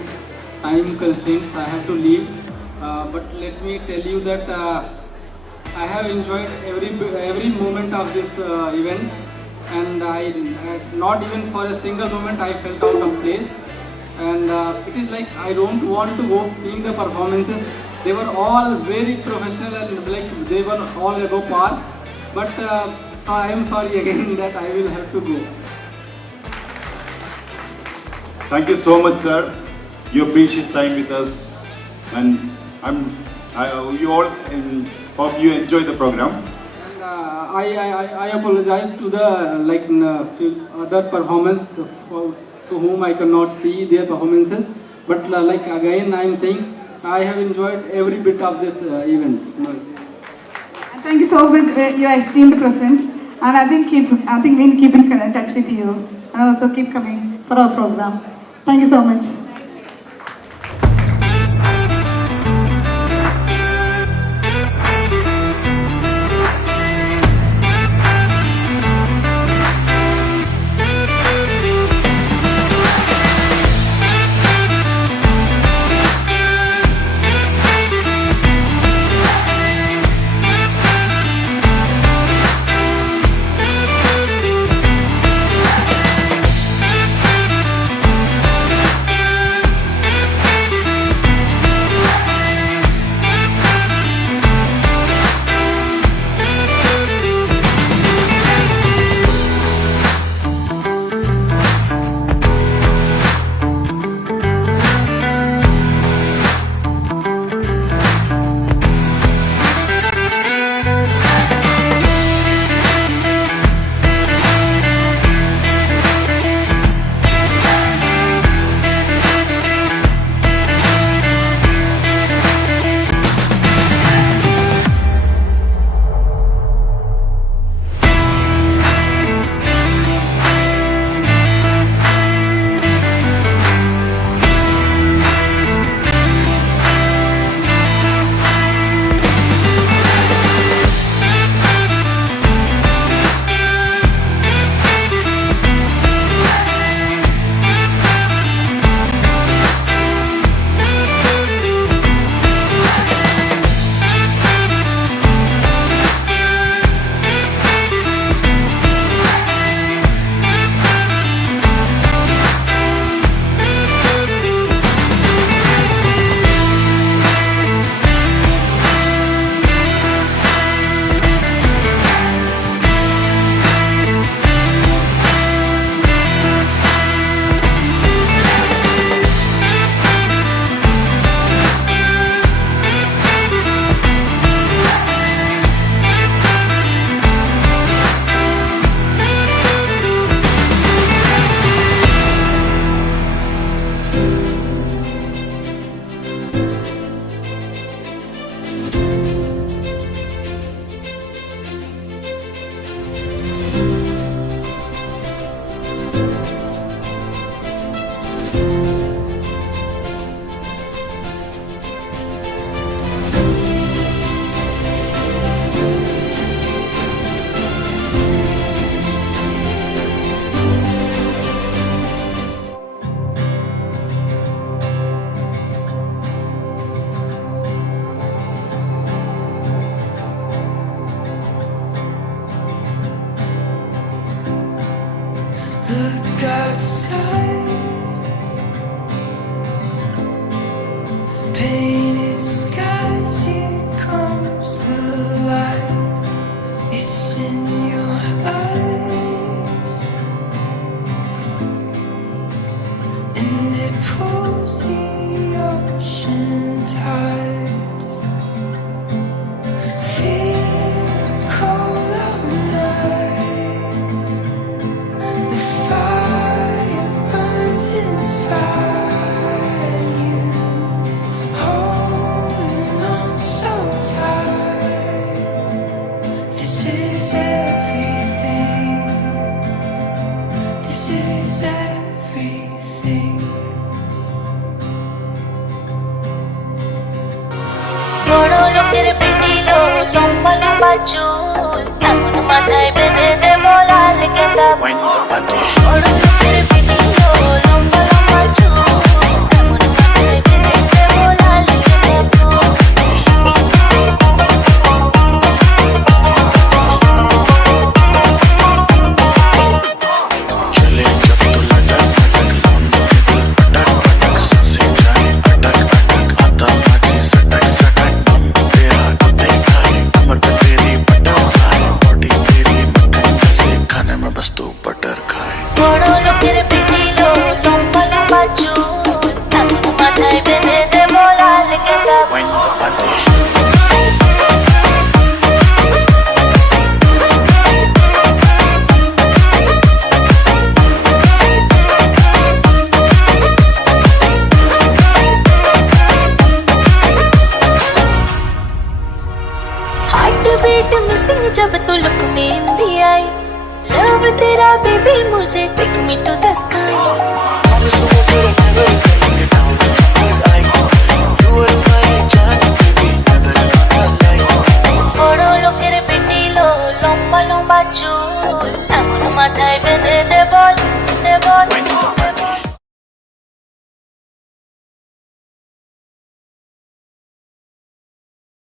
time constraints, I have to leave. But let me tell you that I have enjoyed every moment of this event, and not even for a single moment I felt out of place. And it is like I don't want to go seeing the performances. They were all very professional and like they were all above par. But so I am sorry again that I will have to go. Thank you so much, sir. Your precious time with us, and you all hope you enjoy the program. And I apologize to the few other performers to whom I cannot see their performances. But again, I am saying I have enjoyed every bit of this event. Thank you so much for your esteemed presence, and I think we'll keep in touch with you, and also keep coming for our program. Thank you so much. Look outside, painted skies, here comes the light. It's in your eyes, and it pulls the ocean tides. Feel the cold of night, the fire burns inside you, holding on so tight. This is everything. This is everything. বড় লোকের পিটিলো লম্বা লম্বা চুল এমন মাথায় বেঁধে দেব লাল গেঁদা ফুল। বড় লোকের পিটিলো লম্বা লম্বা চুল baby, mujhe take me to the sky. Boro loker betilo, lomba lomba chul, amon mathay bendhe debol, debol, debol.